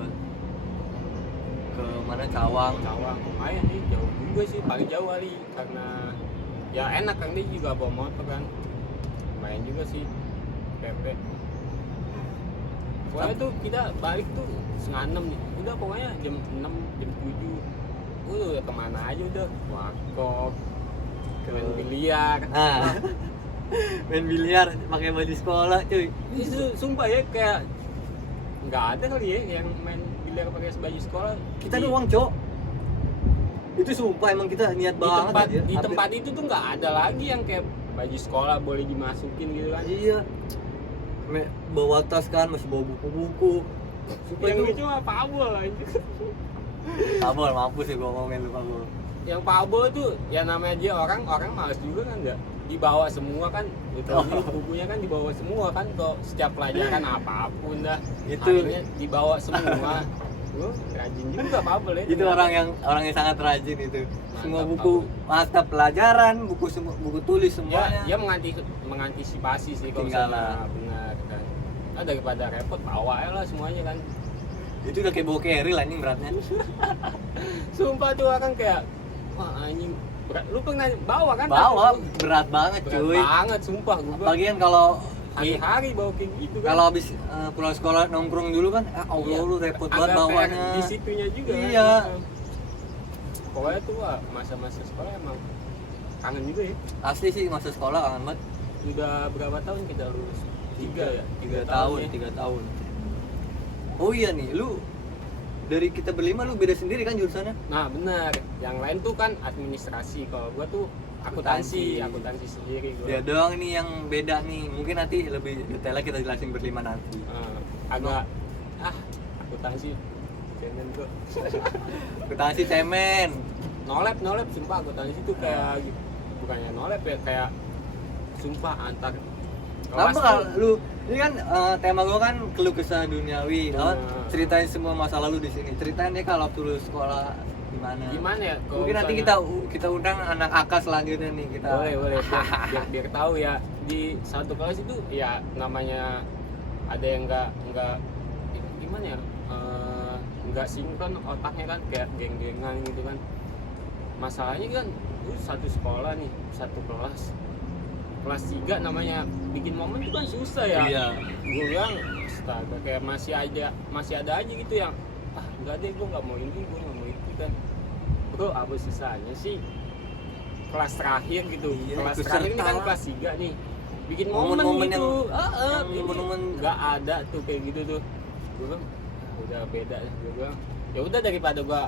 mana Cawang. Cawang lumayan nih, jauh juga sih, paling jauh kali karena ya enak kan dia juga bawa motor kan. Lumayan juga sih. PP. Pokoknya tuh kita balik tuh setengah 6 nih. Udah pokoknya jam 6, jam 7. Udah kemana aja udah. Warkop, main biliar. Nah, main biliar pakai baju sekolah cuy. Itu sumpah ya kayak nggak ada kali ya yang main biliar pakai baju sekolah. Kita Di- doang cok. Itu sumpah emang kita niat di banget tempat aja. di tempat itu tuh nggak ada lagi yang kayak baju sekolah boleh dimasukin gitu kan. Iya. Bawa tas kan masih bawa buku-buku. Sumpah Yang itu. lucu mah Pabol aja. Pabol mampus ya gua ngomongin lu Pabol. Yang Pabol tuh ya namanya dia orang males juga kan nggak dibawa semua kan gitu. Bukunya kan dibawa semua kan kok setiap pelajaran apapun dah Itu. akhirnya dibawa semua. Lu rajin juga Pabol ya. Itu orang yang sangat rajin itu. Semua Mantap, buku mata pelajaran, buku tulis ya semuanya. dia mengantisipasi sih kalau Ketinggalan. misalnya benar kan. Ah, daripada repot bawa aja lah semuanya kan. Itu udah kayak bawa keril anjing beratnya. Sumpah tuh orang kayak wah anjing berat. Lu pernah bawa kan? Bawa berat banget berat cuy. banget sumpah gua. Apalagi kan kalau Hari-hari bawa kayak gitu kan. kalau habis pulang sekolah nongkrong dulu kan, Allah Iya. lu repot Agak banget PR bawanya. di situnya juga Iya. kan. Pokoknya tuh wah, masa-masa sekolah emang kangen juga ya. Asli sih masa sekolah kangen banget. Udah berapa tahun kita lulus? 3 ya? 3 tahun, ya. 3 tahun. Oh iya nih, lu dari kita berlima lu beda sendiri kan jurusannya? Nah benar, yang lain tuh kan administrasi. Kalau gua tuh akuntansi sendiri gua. Dia doang nih yang beda nih. Mungkin nanti lebih detailnya kita jelasin berlima nanti. Agak akuntansi cemen tuh. Akuntansi cemen. nolep sumpah akuntansi tuh kayak bukannya nolep ya kayak sumpah antar kelas Kenapa tuh. kalau lu ini kan tema gua kan keluh kesah duniawi, Nah. ceritain semua masa lalu di sini. Ceritain deh kalau waktu lu sekolah Gimana ya kalau Mungkin nanti misalnya- kita undang anak AK selanjutnya nih kita. boleh biar tahu ya di satu kelas itu ya namanya ada yang nggak gimana ya nggak sinkron otaknya kan kayak geng-gengan gitu kan. Masalahnya kan lu satu sekolah nih satu kelas 3 namanya bikin momen itu kan susah ya. Iya. Gue bilang astaga kayak masih ada aja gitu yang enggak deh gue nggak mau ini gue nggak mau itu kan. Bro apa susahnya sih kelas terakhir gitu. Iya, Kelas ikut terakhir ini kan serta. kelas 3 nih bikin momen Momen-momen gitu. yang Ini momen-momen nggak ada tuh kayak gitu tuh. Gue bilang udah beda ya. Gue bilang ya udah daripada gue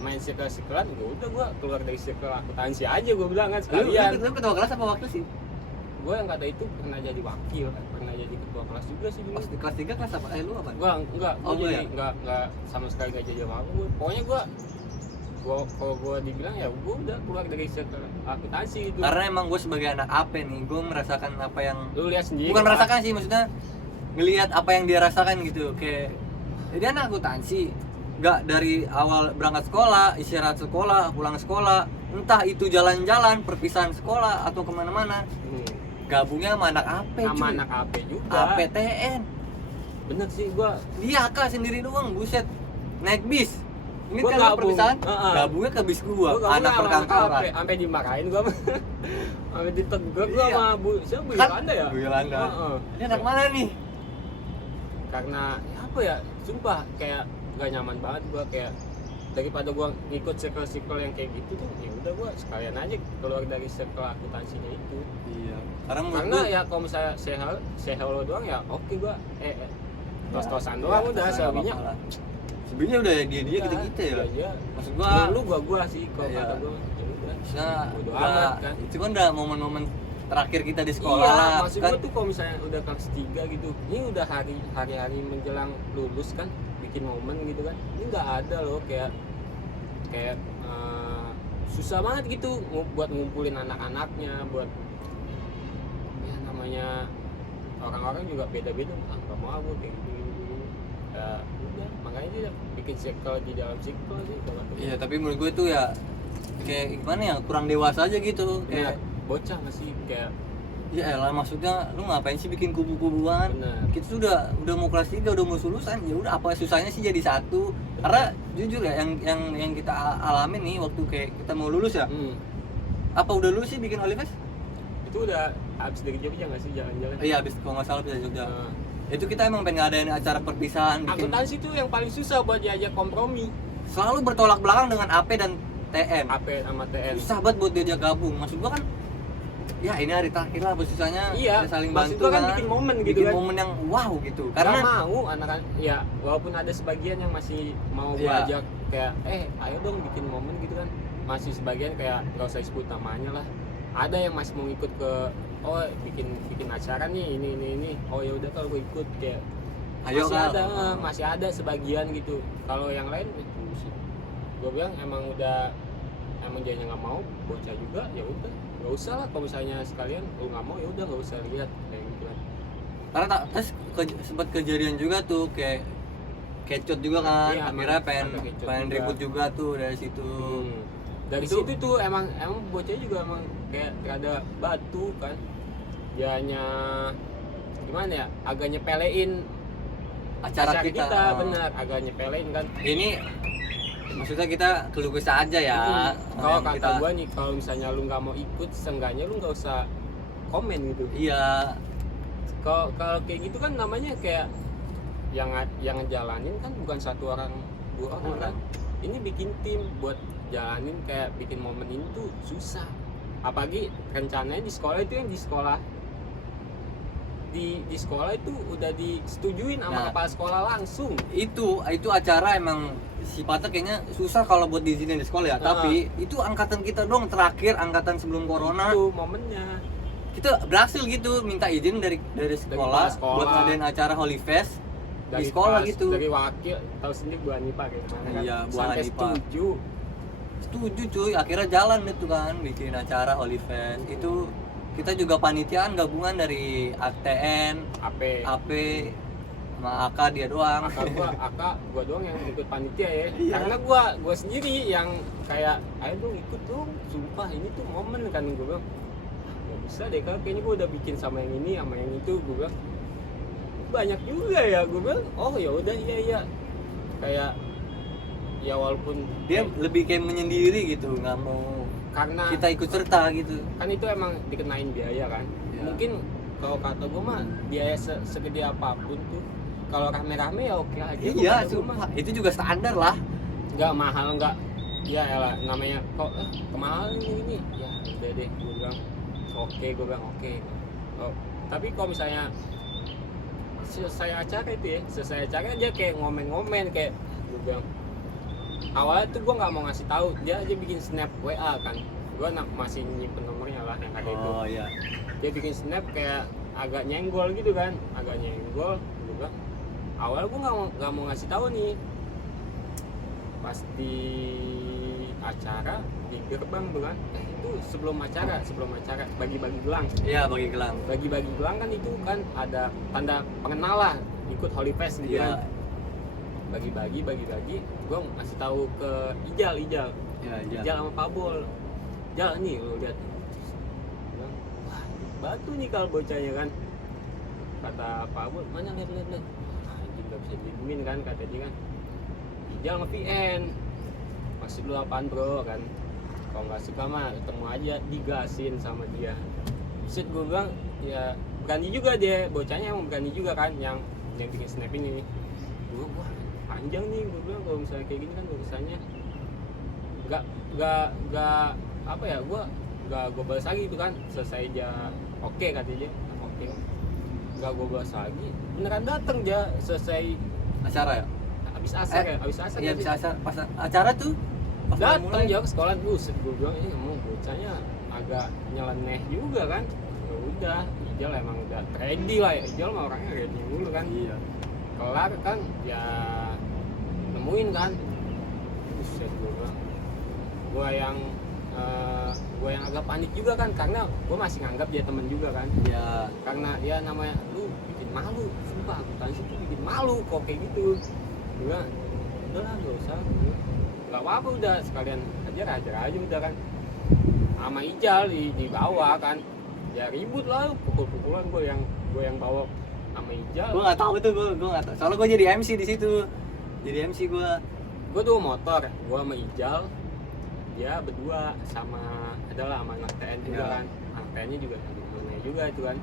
main circle-circlean ya udah gue keluar dari circle akuntansi aja gue bilang kan sekalian. Lu ketua kelas apa waktu sih? Gue yang kata itu pernah jadi wakil, pernah jadi ketua kelas juga sih dulu. Pas di kelas 3 kelas apa? Lu apa? Gua enggak, Oh, gua jadi iya? enggak sama sekali enggak jadi apa-apa. Pokoknya gua kalau gue dibilang ya gue udah keluar dari circle akuntansi itu. Karena emang gue sebagai anak AP nih, gue merasakan apa yang Lu lihat sendiri. bukan kan? merasakan sih, maksudnya ngelihat apa yang dia rasakan gitu. Kayak jadi anak akuntansi, nggak dari awal berangkat sekolah, istirahat sekolah, pulang sekolah, entah itu jalan-jalan, perpisahan sekolah atau kemana-mana, gabungnya sama anak AP, Sama cuy. anak AP juga. APTN. Bener sih gue. Dia AK sendiri doang, buset. Naik bis. Ini Gua kan lu gabung. perpisahan, Heeh. gabungnya ke bis gua, anak perkantoran. Sampai dimarahin gue. Sampai ditegur gue Iya. sama Bu. Siapa Bu Kan, Yolanda ya? Bu Yolanda. Heeh. Ini anak mana nih? Karena apa ya? Sumpah kayak gak nyaman banget gue, kayak daripada gue ngikut circle-circle yang kayak gitu tuh, ya udah gue sekalian aja keluar dari circle akuntansinya itu. Iya. Karena menurut Karena gua- ya kalau misalnya say hello doang ya oke gue tos-tosan Ya, doang ya, udah, nggak selebihnya apa-apa lah. Sebenarnya udah dia kita ya. Iya. Maksud gua, Gua sih kalau Iya. kata gue ya udah. maksudnya Bodo udah- amat kan. itu kan udah momen-momen terakhir kita di sekolah Iya, lah, maksud kan. gue tuh kalau misalnya udah kelas 3 gitu, ini udah hari-hari menjelang lulus kan, bikin momen gitu kan, ini nggak ada loh, kayak susah banget gitu buat ngumpulin anak-anaknya, buat ya namanya orang-orang juga beda-beda, nggak mau gue kayak gitu. Ya udah, makanya dia bikin circle di dalam circle sih. Iya, tapi menurut gue itu ya kayak gimana ya, kurang dewasa aja gitu. Kayak Kayak bocah masih kayak ya elah, maksudnya lu ngapain sih bikin kubu-kubuan? bener. Kita sudah mau kelas 3, udah mau lulusan, ya udah apa susahnya sih jadi satu? Karena jujur ya yang kita alamin nih waktu kayak kita mau lulus ya. Apa udah lulus sih bikin Olives? Itu udah habis dari Jogja nggak sih jalan-jalan? Iya, habis kalau nggak salah bisa Jogja. Nah, Itu kita emang pengen ngadain acara perpisahan, bikin akuntansi itu yang paling susah buat diajak kompromi. selalu bertolak belakang dengan AP dan TN. AP sama TN. Susah banget buat diajak gabung. Maksud gua kan ya ini hari terakhir lah, apa susahnya Iya, kita saling maksud bantu gua kan bikin momen gitu bikin kan. momen yang wow gitu. Karena Karena mau anak ya walaupun ada sebagian yang masih mau gua Iya. ajak kayak ayo dong bikin momen gitu kan. Masih sebagian kayak nggak usah sebut namanya lah. Ada yang masih mau ikut ke bikin acara nih ini. Oh ya udah kalau gua ikut kayak ayo masih Kal. ada masih ada sebagian gitu. Kalau yang lain gue bilang emang dia nggak mau, bocah juga ya udah nggak usah lah. Kalau misalnya sekalian lu nggak mau ya udah nggak usah lihat kayak gitu kan. Karena terus sempat kejadian juga tuh kayak kecut juga kan. Iya, Akhirnya emang pengen ada kecut pengen juga. ribut juga tuh dari situ. Dari Itu- situ tuh emang bocah juga emang kayak rada batu kan. Dia hanya gimana ya, agak nyepelein Acara kita. bener, agak nyepelein kan. Ini maksudnya kita keluh kesah aja ya. Kalau Yang kata gua nih, kalau misalnya lu nggak mau ikut, seenggaknya lu nggak usah komen gitu. Iya, Kalau kayak gitu kan namanya kayak yang ngejalanin kan bukan satu orang, dua orang kan. Ini bikin tim buat jalanin kayak bikin momen ini tuh susah. Apalagi rencananya di sekolah itu yang di sekolah itu udah disetujuin sama Nah. kepala sekolah langsung. itu acara emang sifatnya kayaknya susah kalau buat diizinin di sekolah ya. Tapi itu angkatan kita dong, terakhir angkatan sebelum corona. Itu momennya. Kita berhasil gitu minta izin dari sekolah, kepala sekolah. buat ngadain acara Holy Fest di sekolah gitu. Dari wakil, tahu sendiri Bu Hanifa kayak gimana kan. Iya, Bu Sampai Hanifa. Setuju cuy, akhirnya jalan itu kan bikin acara Holy Fest. Itu kita juga panitiaan gabungan dari ATN, AP sama AK dia doang. Aka gua doang yang ikut panitia ya. Iya. Karena gua sendiri yang kayak ayo dong ikut dong, sumpah ini tuh momen kan. Gua bilang nggak bisa deh Kak, kayaknya gua udah bikin sama yang ini sama yang itu. Gua bilang banyak juga ya. Gua bilang oh ya udah iya kayak ya walaupun Dia lebih kayak menyendiri gitu, nggak mau karena kita ikut serta gitu. kan itu emang dikenain biaya kan. Iya. Mungkin kalau kata gua mah biaya segede apapun tuh kalau rame-rame ya oke aja. Iya, Kata gua mah. sumpah. Itu juga standar lah. Nggak mahal, nggak ya elah namanya kok kemahalan ini ya udah deh. Gue bilang oke. Oh, tapi kalau misalnya selesai acara dia kayak ngomen-ngomen kayak gue bilang awalnya tuh gue nggak mau ngasih tahu, dia aja bikin snap WA kan. Gue masih nyimpen nomornya lah yang kayak itu. Oh iya. Dia bikin snap kayak agak nyenggol gitu kan, gue bilang awalnya gue nggak mau ngasih tahu nih. Pas di acara di gerbang tuh kan. Itu sebelum acara bagi-bagi gelang. Iya, bagi gelang. Bagi-bagi gelang kan itu kan ada tanda pengenal lah, ikut Holy Fest gitu Iya. kan. Bagi-bagi, gue ngasih tahu ke Ijal. Iya, iya. Ijal sama Pak Bol. Jal nih lu lihat. Bilang, wah, batu nih kalau bocahnya kan. Kata Pak Bol, mana lihat. Anjing gak bisa diemin kan kata dia kan. Ijal sama VN. Maksud lu apaan bro kan? Kalau nggak suka mah ketemu aja, digasin sama dia. Buset, gue bilang ya berani juga dia, bocahnya emang berani juga kan yang bikin snap ini. Gue wah panjang nih, gue bilang kalau misalnya kayak gini kan urusannya nggak apa ya, gue balas lagi itu kan, selesai aja oke kata dia, oke nggak gue balas lagi, beneran dateng dia selesai Acara ya? habis asar Iya, ya bisa asar. Pas acara tuh pas datang mulai. dia ke sekolah. Buset, gue bilang ini emang bocahnya agak nyeleneh juga kan. Ya udah, Ijal emang udah ready lah ya, Ijal mah orangnya ready dulu kan. Iya. Kelar kan ya nemuin kan. Buset, gue bilang gue yang agak panik juga kan, karena gue masih nganggap dia temen juga kan. Iya. Karena ya namanya lu bikin malu, sumpah akuntansi tuh bikin malu kok kayak gitu. Gue bilang udahlah gak usah, nggak apa-apa, udah sekalian ajar aja udah kan. Sama Ijal di bawah kan, ya ribut lah, pukul-pukulan gue yang bawa sama Ijal. Gue nggak tahu tuh, gue nggak tahu. Soalnya gue jadi MC di situ. Jadi MC gue tuh motor, gue sama Ijal, dia berdua sama adalah sama anak TN juga Iya. kan. Anak TN-nya juga namanya juga itu kan.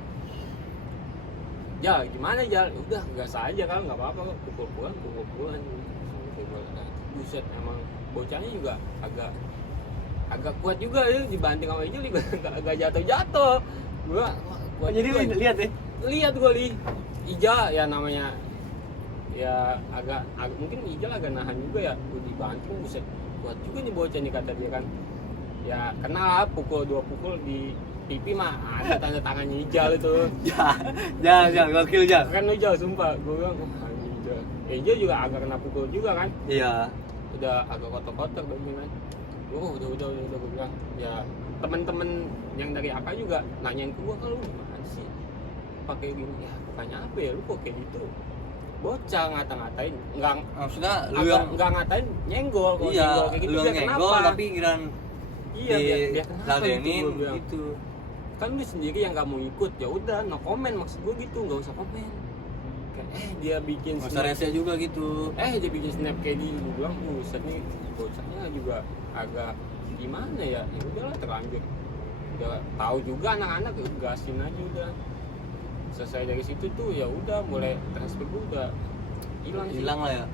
Jal gimana Jal? Udah gas aja kan, nggak apa-apa, pukul-pukulan. Buset, emang bocahnya juga agak kuat juga ya, dibanting sama Ijal juga agak jatuh. Gua kuat jadi juga. lihat deh. Lihat gua Ijal ya namanya ya agak mungkin Ijal agak nahan juga ya, gua dibanting. Buset, kuat juga nih bocah nih kata dia kan. Ya kenal lah, dua pukul di pipi mah ada tanda tangannya Ijal itu. Jangan gokil Jal. Kan Ijal sumpah, gue bilang Ijal. Ijal juga agak kena pukul juga kan. Iya. Udah agak kotor-kotor badannya kan. Udah gue bilang. Ya temen-temen yang dari AK juga nanyain ke gue, kalau lu gimana sih pakai gini? Ya bukannya apa ya, lu kok kayak gitu? Bocah ngata-ngatain, Maksudnya lu yang nggak ngatain, nyenggol. Kalau iya, nyenggol kayak gitu lu yang biar nyenggol kenapa? tapi kiran Iya, biar kenapa ladenin gua bilang. gitu. Kan lu sendiri yang nggak mau ikut, ya udah no comment, maksud gue gitu, nggak usah komen. Kayak dia bikin Masa rese juga gitu. dia bikin snap kayak gini, gue bilang buset nih bocahnya juga agak gimana ya. Ya udahlah, terlanjur udah tahu juga anak-anak, ya gasin aja udah. Selesai dari situ tuh ya udah mulai transfer gue udah hilang lah ya.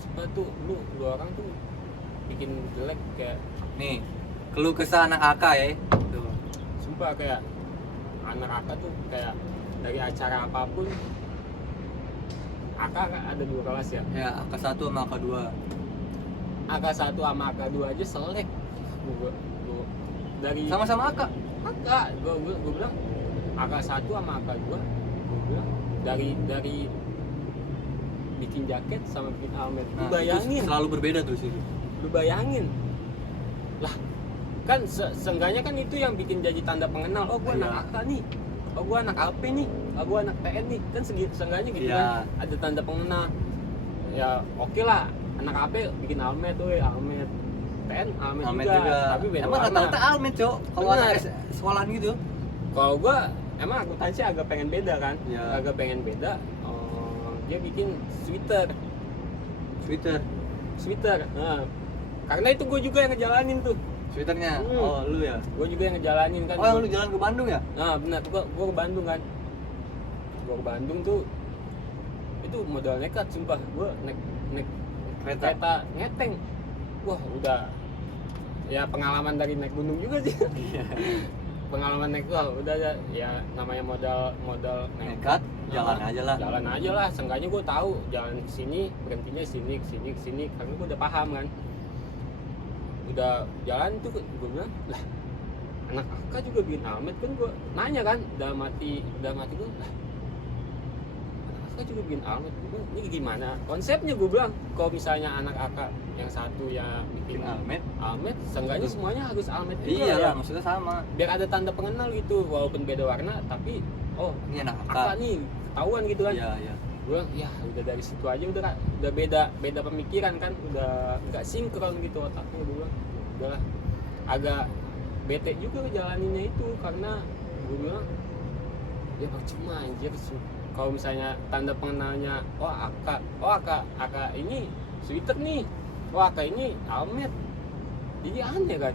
Sumpah tuh lu orang tuh bikin jelek kayak Nih, keluh kesah anak AK ya. Tuh. sumpah kayak anak AK tuh kayak dari acara apapun. AK kan ada 2 kelas ya. Ya, AK1 sama AK2. AK1 sama AK2 aja selek. Gua dari Sama-sama AK. AK gue bilang AK1 sama AK2 gue bilang dari bikin jaket sama bikin helmet. Lu bayangin, itu selalu berbeda tuh sih. lu bayangin. Lah, kan seenggaknya kan itu yang bikin jadi tanda pengenal. Oh, gua Iya. anak AK nih. Oh, gua anak AP nih. Oh, gua anak TN nih. Kan seenggaknya gitu Iya. kan. Ada tanda pengenal. Ya, oke lah. Anak AP bikin helmet tuh, helmet. TN helmet Almet juga, juga. tapi beda Emang warna. rata-rata almet, Cok. Kalau Benar. anak sekolahan gitu. Kalau gua emang akuntansi agak pengen beda kan. Iya. Agak pengen beda. Dia bikin sweater. Sweater. Nah, karena itu gue juga yang ngejalanin tuh. Twitternya. Oh, lu ya. Gue juga yang ngejalanin kan. Oh, yang lu jalan ke Bandung ya? Nah benar, gua ke Bandung kan. Gua ke Bandung tuh itu modal nekat sumpah. Gua naik kereta ngeteng. Wah udah ya pengalaman dari naik gunung juga sih. Pengalaman naik udah ya namanya modal Nekat, jalan aja lah. Jalan aja lah, seenggaknya gua tahu jalan ke sini, berhentinya sini, ke sini karena gua udah paham kan. Udah jalan tuh gua bilang, lah anak AK juga bikin helmet kan, gue nanya kan udah mati gue lah, anak AK kakak juga bikin almet. Gue bilang, ini gimana konsepnya? Gue bilang, kalau misalnya anak kakak yang satu ya bikin almet, seenggaknya semuanya harus almet juga. Iya ya. lah, maksudnya sama. Biar ada tanda pengenal gitu, walaupun beda warna, tapi oh Ini anak kakak nih ketahuan gitu kan. Iya, iya. Gue ya udah dari situ aja udah beda pemikiran kan, udah nggak sinkron gitu otaknya. Gue bilang udahlah, agak bete juga jalaninnya itu, karena gue bilang ya percuma anjir kalau misalnya tanda pengenalnya akak ini sweater nih, akak ini almet, jadi aneh kan.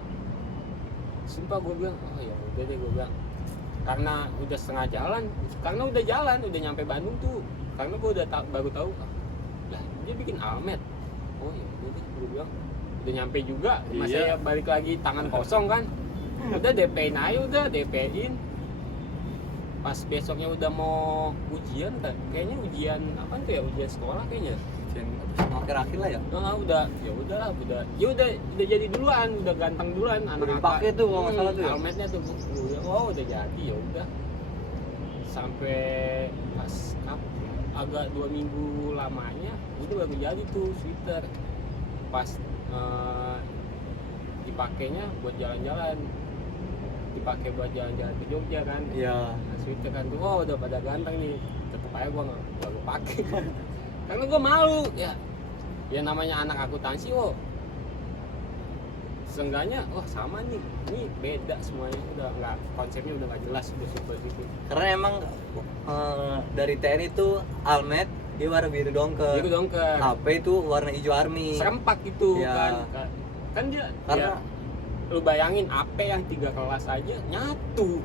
Sumpah gue bilang ya udah deh, gue bilang karena udah setengah jalan, karena udah nyampe Bandung tuh, karena gue udah baru tahu lah dia bikin almet. Oh ya udah deh, gue bilang udah nyampe juga, masa ya balik lagi tangan kosong kan. Udah DP-in aja, udah DP-in. Pas besoknya udah mau ujian kan, kayaknya ujian apa tuh ya, ujian sekolah kayaknya. Akhir-akhir lah ya. Nah, udah jadi duluan, udah ganteng duluan anak-anak. Pakai tuh kalau nggak salah tuh ya. Almetnya tuh udah jadi, ya udah. Sampai pas agak 2 minggu lamanya udah baru jadi tuh sweater. Pas dipakainya buat jalan-jalan, dipakai buat jalan-jalan ke Jogja kan. Iya. Nah, sweater kan tuh udah pada ganteng nih, tetep aja gua nggak pakai karena gua malu ya namanya anak akuntansi. Seenggaknya sama nih, ini beda semuanya, udah nggak, konsepnya udah nggak jelas, udah super gitu. Karena emang dari TNI itu almet dia warna biru dongker. AP itu warna hijau army. Serempak gitu Ya. kan dia Karena lu bayangin AP yang 3 kelas aja nyatu.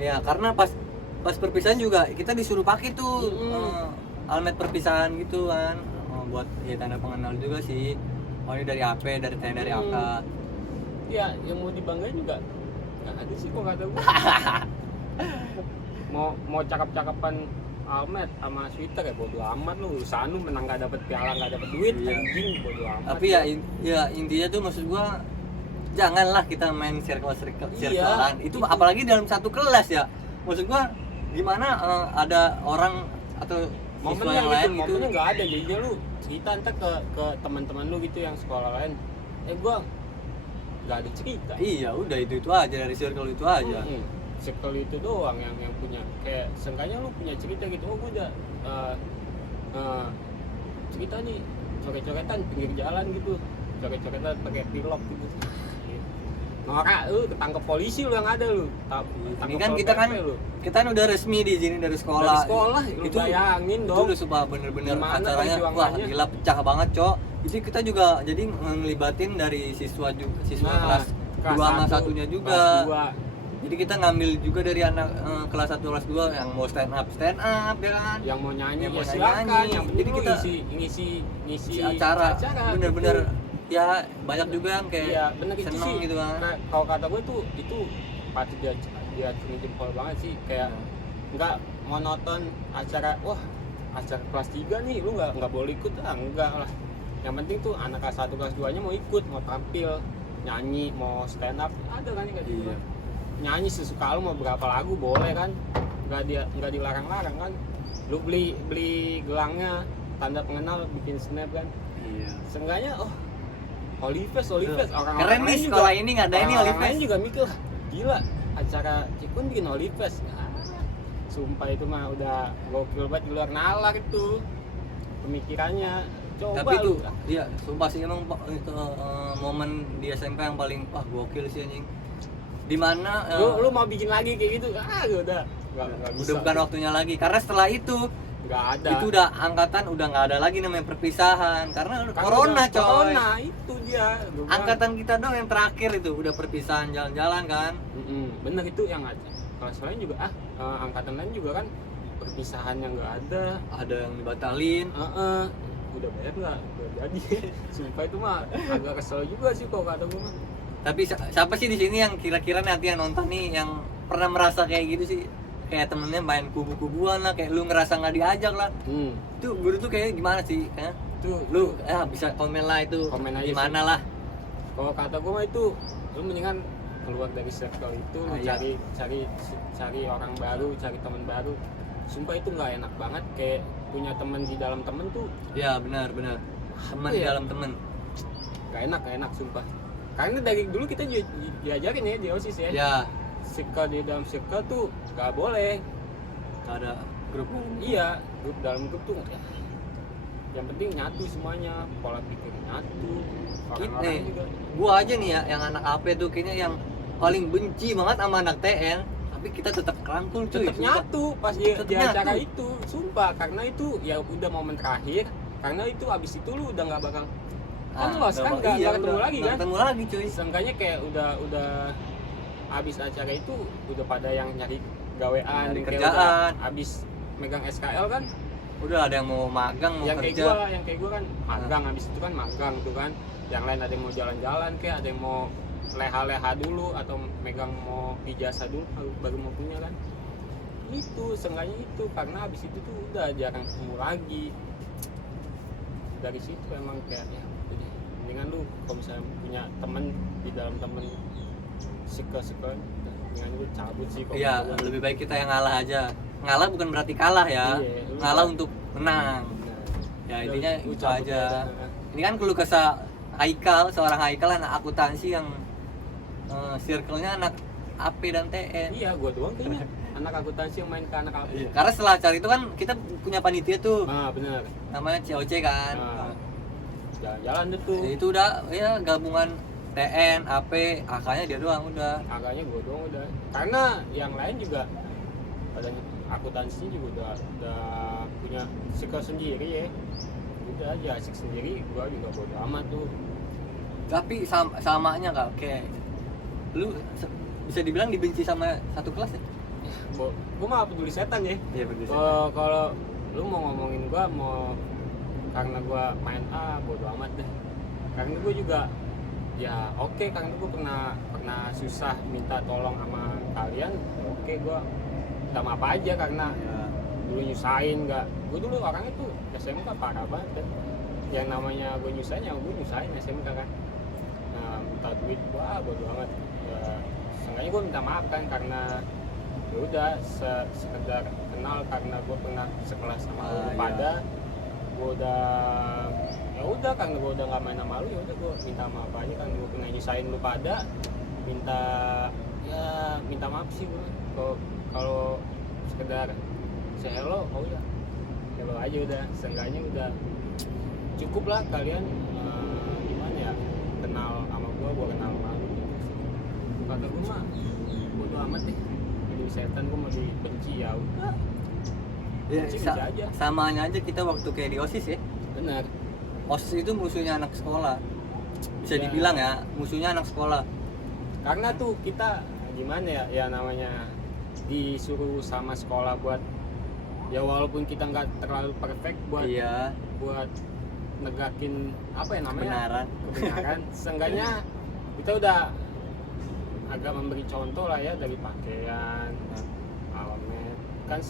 ya karena pas perpisahan juga kita disuruh pakai tuh almet perpisahan gitu kan, buat ya tanda pengenal juga sih. Oh ini dari AP, dari TNI, dari AK. Ya yang mau dibanggain juga nggak ada sih kok, kata gue. mau cakep-cakepan almet sama sweater ya bodo amat lu, urusan lu menang gak dapet piala, gak dapet duit, anjing bodo amat. Tapi ya intinya tuh maksud gua janganlah kita main circle-an itu, apalagi dalam satu kelas ya. Maksud gua gimana ada orang atau siswa yang lain gitu. Momennya nggak ada, jadi lu cerita ntar ke teman-teman lu gitu yang sekolah lain, gua nggak ada cerita. Iya udah itu aja, dari circle itu aja. Circle itu doang yang punya, kayak seenggaknya lu punya cerita gitu. Gua udah cerita nih coret-coretan pinggir jalan gitu, coret-coretan pakai pilok gitu. Norak lu ketangkep polisi lu yang ada lu. Ini kan kita kan udah resmi di sini dari sekolah. Lu itu bayangin itu dong. udah sumpah bener-bener Gimana acaranya wah gila, pecah banget cok. Jadi kita juga jadi ngelibatin dari siswa kelas 2 sama satunya juga. Jadi kita ngambil juga dari anak kelas 1 kelas 2 yang mau stand up ya kan. Yang mau nyanyi Yang mau silakan. nyanyi. Yang Jadi kita ngisi acara bener-bener gitu. ya banyak juga yang kayak bener itu seneng sih. gitu kan. Nah, kalau kata gue tuh itu patut dia acungi jempol banget sih, kayak nggak monoton acara acara kelas 3 nih lu nggak boleh ikut enggak lah. Yang penting tuh anak kelas 1 kelas 2 nya mau ikut, mau tampil, nyanyi, mau stand up, ada kan kayak gitu. Nyanyi sesuka lu, mau berapa lagu boleh kan, nggak dilarang-larang kan. Lu beli gelangnya tanda pengenal, bikin snap kan. Seenggaknya Olifes orang keren nih sekolah ini ngadain nih Olifes. Orang juga mikir gila, acara Cikun bikin Olifes. Sumpah itu mah udah gokil banget, di luar nalar itu pemikirannya. Coba tapi itu lu. iya sumpah sih emang itu momen di SMP yang paling gokil sih anjing. Dimana lu mau bikin lagi kayak gitu udah nggak bisa. Udah bukan waktunya lagi, karena setelah itu nggak ada, itu udah angkatan udah nggak ada lagi namanya perpisahan karena corona coy. Corona itu dia angkatan kita dong yang terakhir itu udah perpisahan jalan-jalan kan. Bener itu yang ada. Kelas lain juga angkatan lain juga kan perpisahannya nggak ada yang dibatalin. Udah bayar nggak jadi. Sumpah itu mah agak kesel juga sih kok kata gue mah. Tapi siapa sih di sini yang kira-kira nanti yang nonton nih yang pernah merasa kayak gitu sih, kayak temennya main kubu-kubuan lah, kayak lu ngerasa nggak diajak lah. Itu guru tuh kayak gimana sih kan? Tuh lu bisa komen lah itu, komen aja gimana sih. lah. Kalau kata gue mah itu lu mendingan keluar dari circle itu, lu cari orang baru, cari teman baru. sumpah itu nggak enak banget, kayak punya teman di dalam temen tuh Ya benar teman di Iya. dalam teman. nggak enak sumpah. Karena dari dulu kita diajarin ya di OSIS ya, Ya circle di dalam circle tuh nggak boleh. nggak ada grup. Iya, grup dalam grup tuh ya, yang penting nyatu semuanya, pola pikir nyatu, orang-orang Ini juga. gua aja nih ya yang anak AP tuh kayaknya yang paling benci banget sama anak TN, tapi kita tetap kerangkul cuy. Tetap sumpah. nyatu pas di Tetep acara nyatu. itu, sumpah, karena itu ya udah momen terakhir, karena itu abis itu lu udah nggak bakal kan los kan, nggak ketemu lagi kan. Ketemu lagi cuy. Seenggaknya kayak udah abis acara itu udah pada yang nyari gawean, Nyari kayak kerjaan. udah abis megang SKL kan. Udah ada yang mau magang, mau yang kerja. kayak gua kan magang, habis itu kan magang tuh kan, yang lain ada yang mau jalan-jalan kayak ada yang mau leha-leha dulu atau megang mau ijazah dulu baru mau punya kan. Itu seenggaknya itu, karena habis itu tuh udah jarang ketemu lagi. Dari situ emang kayak ya udah deh, mendingan lu kalau misalnya punya temen di dalam temen suka mendingan lu cabut sih kalau Iya, menurut gua. lebih baik kita yang ngalah aja. Ngalah bukan berarti kalah ya. Iya, lu Ngalah kan- untuk menang. Nah, Ya udah, intinya lu itu cabut aja. aja. Ini kan keluh kesah seorang Haikal anak akuntansi yang circle-nya anak AP dan TN. Iya, gua doang kayaknya anak akuntansi yang main ke anak apa. Iya. Karena setelah cari itu kan kita punya panitia tuh, Ah, benar. namanya COC kan. Nah, jalan-jalan deh tuh. Ya, itu udah ya gabungan TN, AP, AK-nya dia doang udah. Agaknya gue doang udah. Karena yang lain juga pada akuntansi juga udah punya sikap sendiri ya. Udah aja asik sendiri, gua juga bodo amat tuh. Tapi samanya kak, kayak lu bisa dibilang dibenci sama satu kelas ya? Gua mah peduli setan ya. Iya bener. Kalau lu mau ngomongin gua mau karena gua main A, bodo amat deh. Karena gua juga ya oke, karena gua pernah susah minta tolong sama kalian. Ya oke, gua minta maaf aja karena Ya. dulu nyusahin. Nggak, gue dulu orangnya tuh SMK parah banget kan. Yang namanya gue nyusahin, ya gue nyusahin SMK kan. Nah, minta duit, wah bodo amat ya. Seenggaknya gue minta maaf kan, karena ya udah sekedar kenal, karena gue pernah sekelas sama lu iya. pada. Gue udah ya udah, karena gue udah nggak main sama lu, ya udah gue minta maaf aja kan. Gue pernah nyusahin lu pada, minta maaf sih gue. Kalau sekedar say hello, oh udah hello aja udah, seenggaknya udah cukup lah kalian gimana ya, kenal sama gua kenal sama lu gitu sih. Kata gua mah bodo amat deh, jadi setan gua mau dibenci ya udah. Ya, Benci bisa aja. samanya aja kita waktu kayak di OSIS ya. Benar. OSIS itu musuhnya anak sekolah. Bisa Ya. dibilang ya, musuhnya anak sekolah. Karena tuh kita gimana ya namanya disuruh sama sekolah buat ya walaupun kita nggak terlalu perfect buat Iya, buat negakin apa ya namanya kebenaran. seenggaknya kita udah agak memberi contoh lah ya, dari pakaian, alamat kan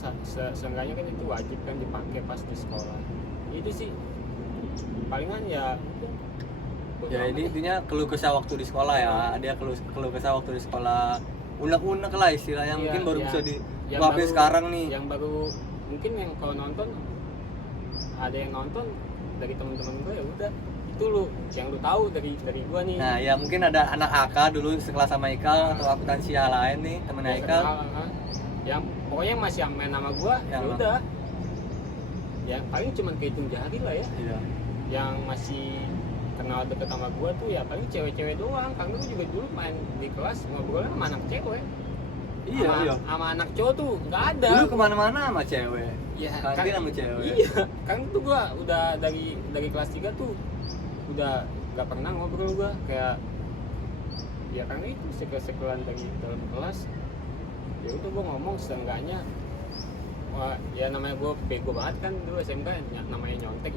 seenggaknya kan itu wajib kan dipakai pas di sekolah. Itu sih palingan ya bodo Ya amat ini deh. intinya keluh kesah waktu di sekolah ya. Dia keluh kesah waktu di sekolah. Unek-unek lah istilahnya, Iya, mungkin baru iya. bisa Yang diluapin baru- sekarang nih. yang baru mungkin yang kalau nonton ada yang nonton dari teman-teman gue, ya udah itu lu yang lu tahu dari gua nih. Nah ya mungkin ada anak AK dulu sekelas sama Ikal atau akuntansi yang lain nih temen Ya, Ikal. kenal, kan. Yang pokoknya masih main nama gua, ya Yang udah. Yang paling cuman kehitung jari lah ya. Iya. Yang masih kenal deket sama gua tuh ya paling cewek-cewek doang. Karena gua juga dulu main di kelas ngobrolnya sama anak cewek. Iya sama, iya. sama anak cowok tuh nggak ada. Dulu kemana-mana sama cewek. Ya, Kantin sama cewek. Iya, kan tuh gua udah dari kelas 3 tuh udah gak pernah ngobrol gua kayak ya karena itu sekel-sekelan dari dalam kelas. Ya udah gua ngomong seenggaknya wah, ya namanya gua bego banget kan dulu SMK, namanya nyontek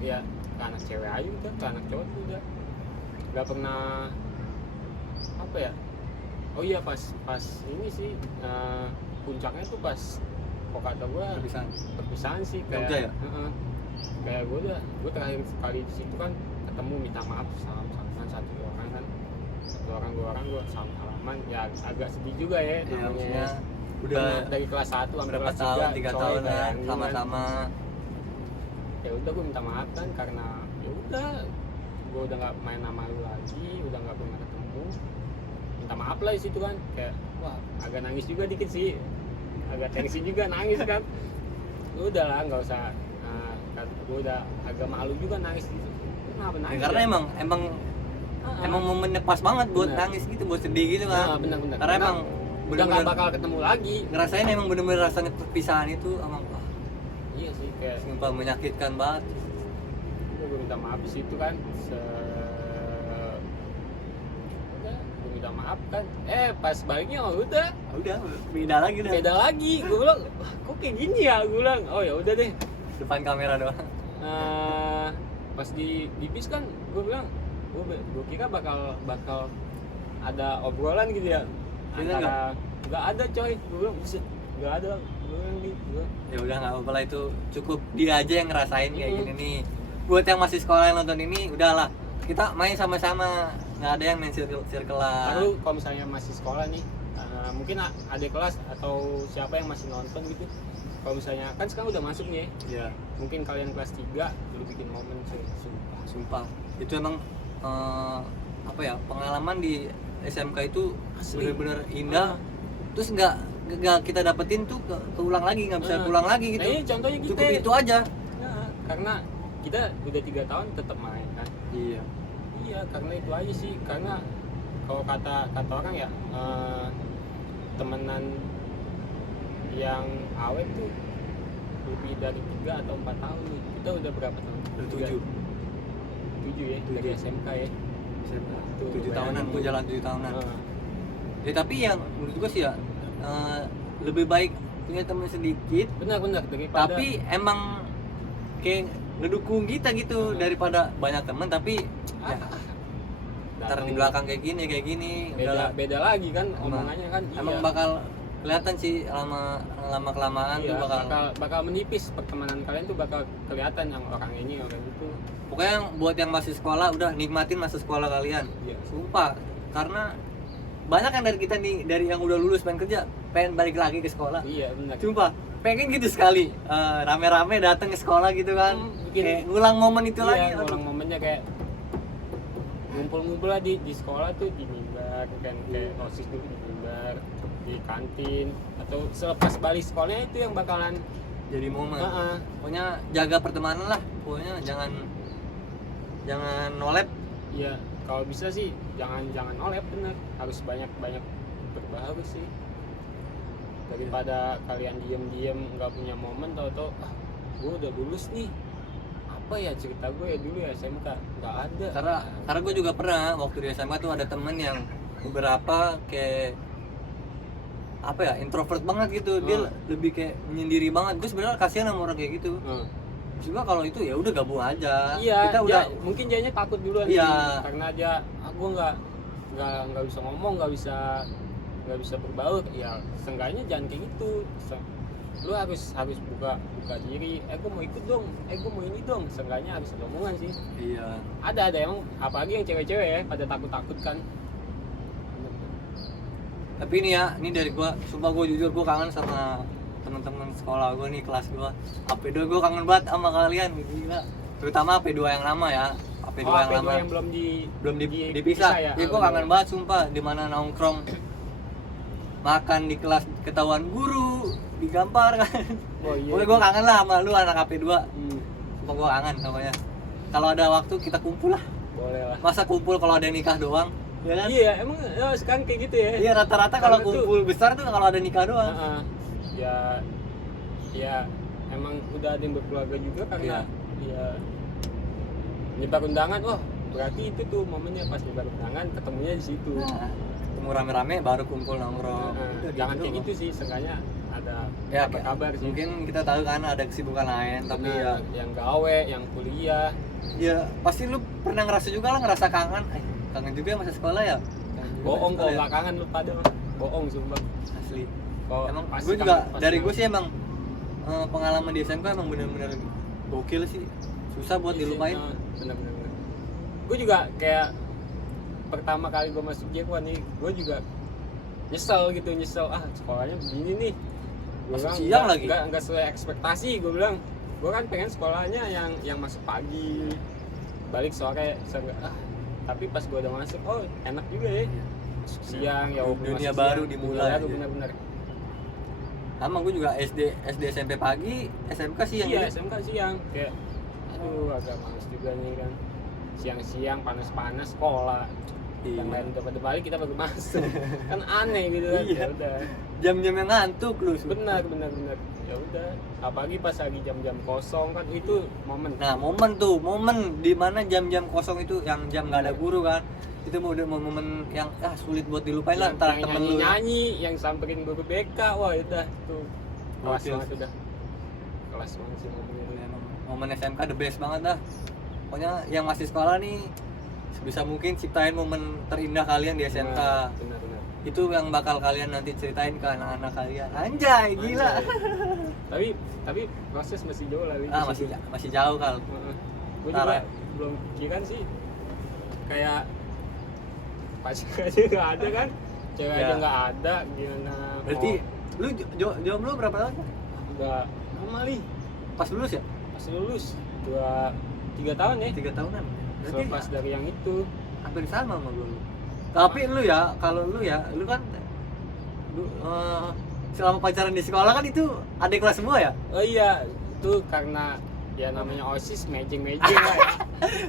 ya ke anak cewek aja udah, ke anak cowok tuh udah gak pernah apa ya. Oh iya, pas ini sih puncaknya tuh pas kok kata gua perpisahan sih kayak Jogja ya? Kayak gue terakhir sekali di situ kan ketemu minta maaf salam-salaman satu orang, dua orang gue salam salaman ya, agak sedih juga ya Iya, namanya maksudnya Udah dari kelas 1 sampai berapa kelas tahun, 3 3 tahun kan, bayangin kan. sama-sama. Ya udah gue minta maaf kan karena ya udah gue udah nggak main sama lu lagi, udah nggak pernah ketemu, minta maaf lah di situ kan. Kayak wah agak nangis juga dikit sih, agak tensi juga nangis kan. Lu udah lah nggak usah, gue udah agak malu juga nangis gitu. Kenapa Ya, nangis karena ya? emang momennya pas banget buat Bener. nangis gitu, buat sedih gitu kan. Benar-benar Karena emang udah nggak bener-bener bakal ketemu lagi. ngerasain emang bener-bener rasanya perpisahan itu emang Iya sih kayak sumpah menyakitkan banget. gue minta maaf di situ kan. Udah gue minta maaf kan. Pas baliknya udah Udah beda lagi udah. beda lagi. Gue bilang wah, kok kayak gini ya? Gue bilang oh ya udah deh. Depan kamera doang. Pas di bis kan gue bilang gue kira bakal ada obrolan gitu ya. Iya, Antara nggak ada coy. Gue bilang buset nggak ada. Gue bilang gitu. Ya udah nggak apa-apa lah, itu cukup dia aja yang ngerasain kayak Mm-mm. gini nih. Buat yang masih sekolah yang nonton ini udahlah, kita main sama-sama, nggak ada yang main circle-circlean. Lalu kalau misalnya masih sekolah nih, mungkin adik kelas atau siapa yang masih nonton gitu. Kalau misalnya kan sekarang udah masuk nih, Iya, mungkin kalian kelas 3 dulu bikin momen sumpah. sumpah itu emang apa ya, pengalaman di SMK itu Asli. bener-bener indah. Terus nggak kita dapetin tuh keulang lagi, nggak bisa pulang lagi gitu. Nah, ini contohnya kita. Cukup itu aja. Nah, karena kita udah 3 tahun tetap main kan. Iya. Iya, karena itu aja sih. Karena kalau kata orang ya, temenan yang awet tuh lebih dari 3 atau 4 tahun nih. Kita udah berapa tahun? Udah 7. 7 ya, dari 7. SMK ya. Tuh, 7 tahunan, bayangin. gue jalan 7 tahunan. Nah, Ya tapi yang menurut gue sih ya, lebih baik punya teman sedikit benar daripada tapi emang kayak ngedukung kita gitu, daripada banyak teman tapi ya ntar datang di belakang kayak gini udahlah. beda lagi kan omongannya kan. Emang iya. bakal kelihatan sih lama kelamaan Iya, tuh bakal menipis pertemanan kalian tuh, bakal kelihatan yang orang ini orang itu. pokoknya buat yang masih sekolah udah nikmatin masa sekolah kalian. Iya. Sumpah, karena banyak kan dari kita nih, dari yang udah lulus pengen kerja pengen balik lagi ke sekolah. Iya benar. Sumpah pengen gitu sekali, rame-rame datang ke sekolah gitu kan, Bikin- kayak ngulang momen itu lagi. Iya, ngulang momennya kayak ngumpul-ngumpul lah di sekolah tuh di mimbar kan, kayak OSIS dulu di mimbar, di kantin, atau selepas balik sekolahnya itu yang bakalan Jadi momen. Heeh. Pokoknya jaga pertemanan lah, pokoknya jangan nolep. ya kalau bisa sih jangan nolep, bener harus banyak berbahagia sih, daripada kalian diem nggak punya momen, tau gue udah lulus nih, apa ya cerita gue ya dulu ya SMK nggak ada. Karena gue juga pernah waktu di SMA tuh ada temen yang beberapa kayak apa ya, introvert banget gitu. Dia lebih kayak menyendiri banget. Gue sebenarnya kasihan sama orang kayak gitu. Maksud gua kalau itu ya udah gabung aja. Iya, Kita udah mungkin dianya takut duluan Iya. nih, karena dia gue nggak bisa ngomong, nggak bisa berbaur. Ya seenggaknya jangan kayak gitu. Lu harus buka diri. Gue mau ikut dong, gue mau ini dong. Seenggaknya harus ada omongan sih. iya. Ada emang, apalagi yang cewek-cewek ya pada takut kan. Tapi ini ya, ini dari gua, sumpah gua jujur gua kangen sama teman-teman sekolah gua nih, kelas gua. AP2 gua kangen banget sama kalian, gila. Terutama AP2 yang lama ya. AP2 yang AP2 lama. yang belum dipisah. ya. Ya gua kangen banget sumpah, di mana nongkrong makan di kelas ketahuan guru, digampar kan. Oh iya. Pokoknya gua kangen lah sama lu anak AP2. Sumpah gua kangen namanya. Kalau ada waktu kita kumpul lah. Boleh lah. Masa kumpul kalau ada nikah doang? Ya kan? Iya, emang sekarang kayak gitu ya. Iya, rata-rata kalau Karena tuh- kumpul besar tuh kalau ada nikah doang. Ya emang udah ada yang berkeluarga juga karena Iya. ya nyebar undangan. Oh berarti itu tuh momennya pas nyebar undangan ketemunya di situ. Nah, ketemu rame-rame baru kumpul nongkrong. Udah Jangan gitu kayak doang. gitu sih, seenggaknya ada Ya, kabar sih. mungkin kita tahu kan ada kesibukan lain, tapi Nah, yang gawe, yang kuliah. ya pasti lu pernah ngerasa juga lah, ngerasa kangen. Kangen juga ya masa sekolah ya. Kangen juga Bohong masa kok, sekolah ya. belakangan lu pada mah. Bohong sumpah. Asli. Kok Emang pasti gue juga kangen, pasti dari gue kangen. sih emang pengalaman di SMK emang bener-bener gokil sih. Susah buat Iya sih, dilupain. bener. Gue juga kayak pertama kali gue masuk J1 nih, gue juga nyesel sekolahnya begini nih. Gue Masuk bilang siang lagi. nggak sesuai ekspektasi. Gue bilang gue kan pengen sekolahnya yang masuk pagi, balik sore. Tapi pas gue udah masuk, oh enak juga ya. Masuk siang ya, Dunia masuk baru siang, dimulai baru aja. bener-bener. Sama gue juga SD SMP pagi, SMK siang. Iya, gitu. SMK siang kayak agak males juga nih kan. Siang-siang panas-panas sekolah. Yang Iya. lain udah pada balik, kita baru masuk. Kan aneh gitu kan. Iya. Ya udah. Jam-jam yang ngantuk lu. Benar. Ya udah. Apalagi pas lagi jam-jam kosong kan itu momen. Nah, momen di mana jam-jam kosong itu yang jam nggak ada guru kan. Itu udah momen yang sulit buat dilupain lah antara yang temen lu. nyanyi, yang samperin guru BK, wah udah tuh kelas Oke. banget udah. Kelas banget sih momen itu. Momen SMK the best banget dah. Pokoknya yang masih sekolah nih sebisa mungkin ciptain momen terindah kalian di SMK. Benar. Itu yang bakal kalian nanti ceritain ke anak-anak kalian. Anjay, gila. Anjay. Tapi proses masih jauh lah. Masih jauh kal. Gue Ntar juga ya. belum pikiran sih. Kayak pacar aja nggak ada kan, cewek Ya. aja nggak ada, gimana? Berarti lu jomblo berapa tahun? nggak lama li, Pas lulus ya? pas lulus 3 tahun ya. 3 tahunan. Berarti Selepas dari yang itu. hampir sama sama gue. Tapi lu ya, kalau lu kan selama pacaran di sekolah kan itu adik kelas semua ya? Oh iya, itu karena ya namanya OSIS mejeng lah ya.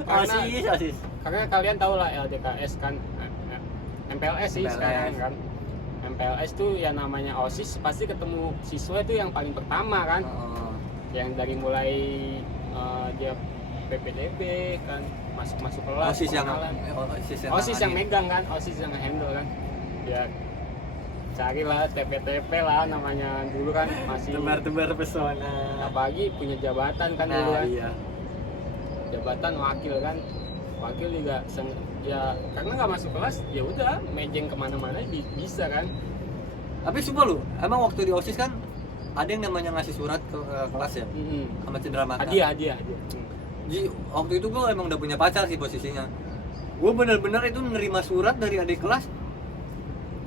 OSIS. Karena kalian tahu lah LDKS kan, MPLS sih MPLS. sekarang kan. MPLS tuh ya namanya OSIS pasti ketemu siswa itu yang paling pertama kan. Oh. Yang dari mulai dia PPDB kan, masuk kelas, OSIS yang pengenalan. OSIS OSIS yang megang kan, OSIS yang handle kan. Ya carilah TP lah namanya dulu kan, masih tebar pesona. apalagi punya jabatan kan dulu Nah, kan. iya. Jabatan wakil kan, wakil juga ya karena nggak masuk kelas ya udah mejeng kemana-mana bisa kan. Tapi sumpah lu, emang waktu di OSIS kan ada yang namanya ngasih surat ke kelas ya? Sama cendera mata. Hadiah. Jadi waktu itu gue emang udah punya pacar sih posisinya. Gue bener-bener itu menerima surat dari adik kelas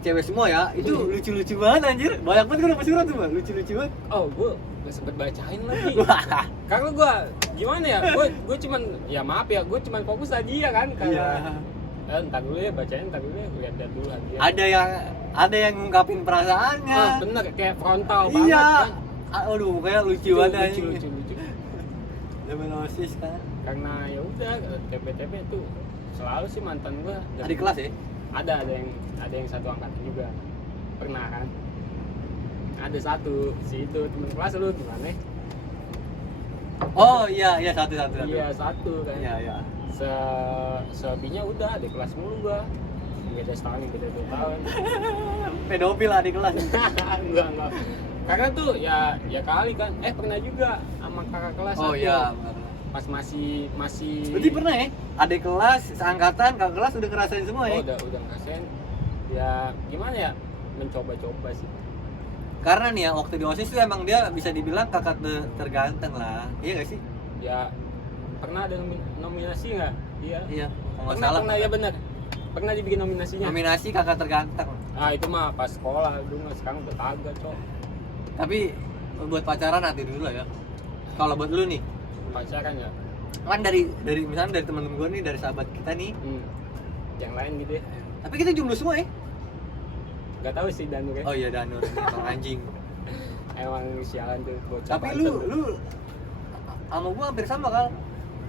cewek semua ya. Itu lucu-lucu banget anjir. Banyak banget gue dapet surat tuh, Bang. Lucu-lucu banget. Oh, gue gak sempet bacain lagi. Karena gue gimana ya? Gue cuman ya maaf ya, gue cuman fokus hadiah kan. Iya. Entar dulu ya bacain, entar dulu ya lihat dulu hadiah. Ada yang ngungkapin perasaannya. Bener kayak frontal Iya. banget kan. Aduh, kayak lucu banget anjing. lucu. Zaman OSIS kan. Karena ya udah TP itu selalu sih mantan gue. Adik kelas ya? Ada yang satu angkatan juga pernah kan. Ada satu si itu teman kelas lu gimana? Oh iya satu. Iya satu kan. Iya. Selebihnya udah di kelas mulu gua. Beda setahun, beda 2 tahun. Pedofil adik kelas. Enggak. Karena tuh ya kali kan. Pernah juga sama kakak kelas. Oh aku. iya. Pas masih Berarti pernah ya? Adik kelas, seangkatan, kakak kelas udah ngerasain semua ya? udah ngerasain. Ya gimana ya? Mencoba-coba sih. Karena nih ya, waktu di OSIS tuh emang dia bisa dibilang kakak terganteng lah. Iya gak sih? Ya pernah ada nominasi nggak? Iya. Kalau nggak Pernah salah. ya bener. Pernah dibikin nominasinya. Nominasi kakak terganteng. Itu mah pas sekolah dulu, sekarang udah kagak cok. Tapi buat pacaran nanti dulu lah ya. Kalau buat lu nih, Pacaran ya. kan dari misalnya dari teman-teman gue nih, dari sahabat kita nih. Yang lain gitu ya. Tapi kita jomblo semua ya? Gak tahu sih Danur ya. Oh iya Danur, orang anjing. Emang sialan tuh bocah. Tapi lu sama gua hampir sama kal.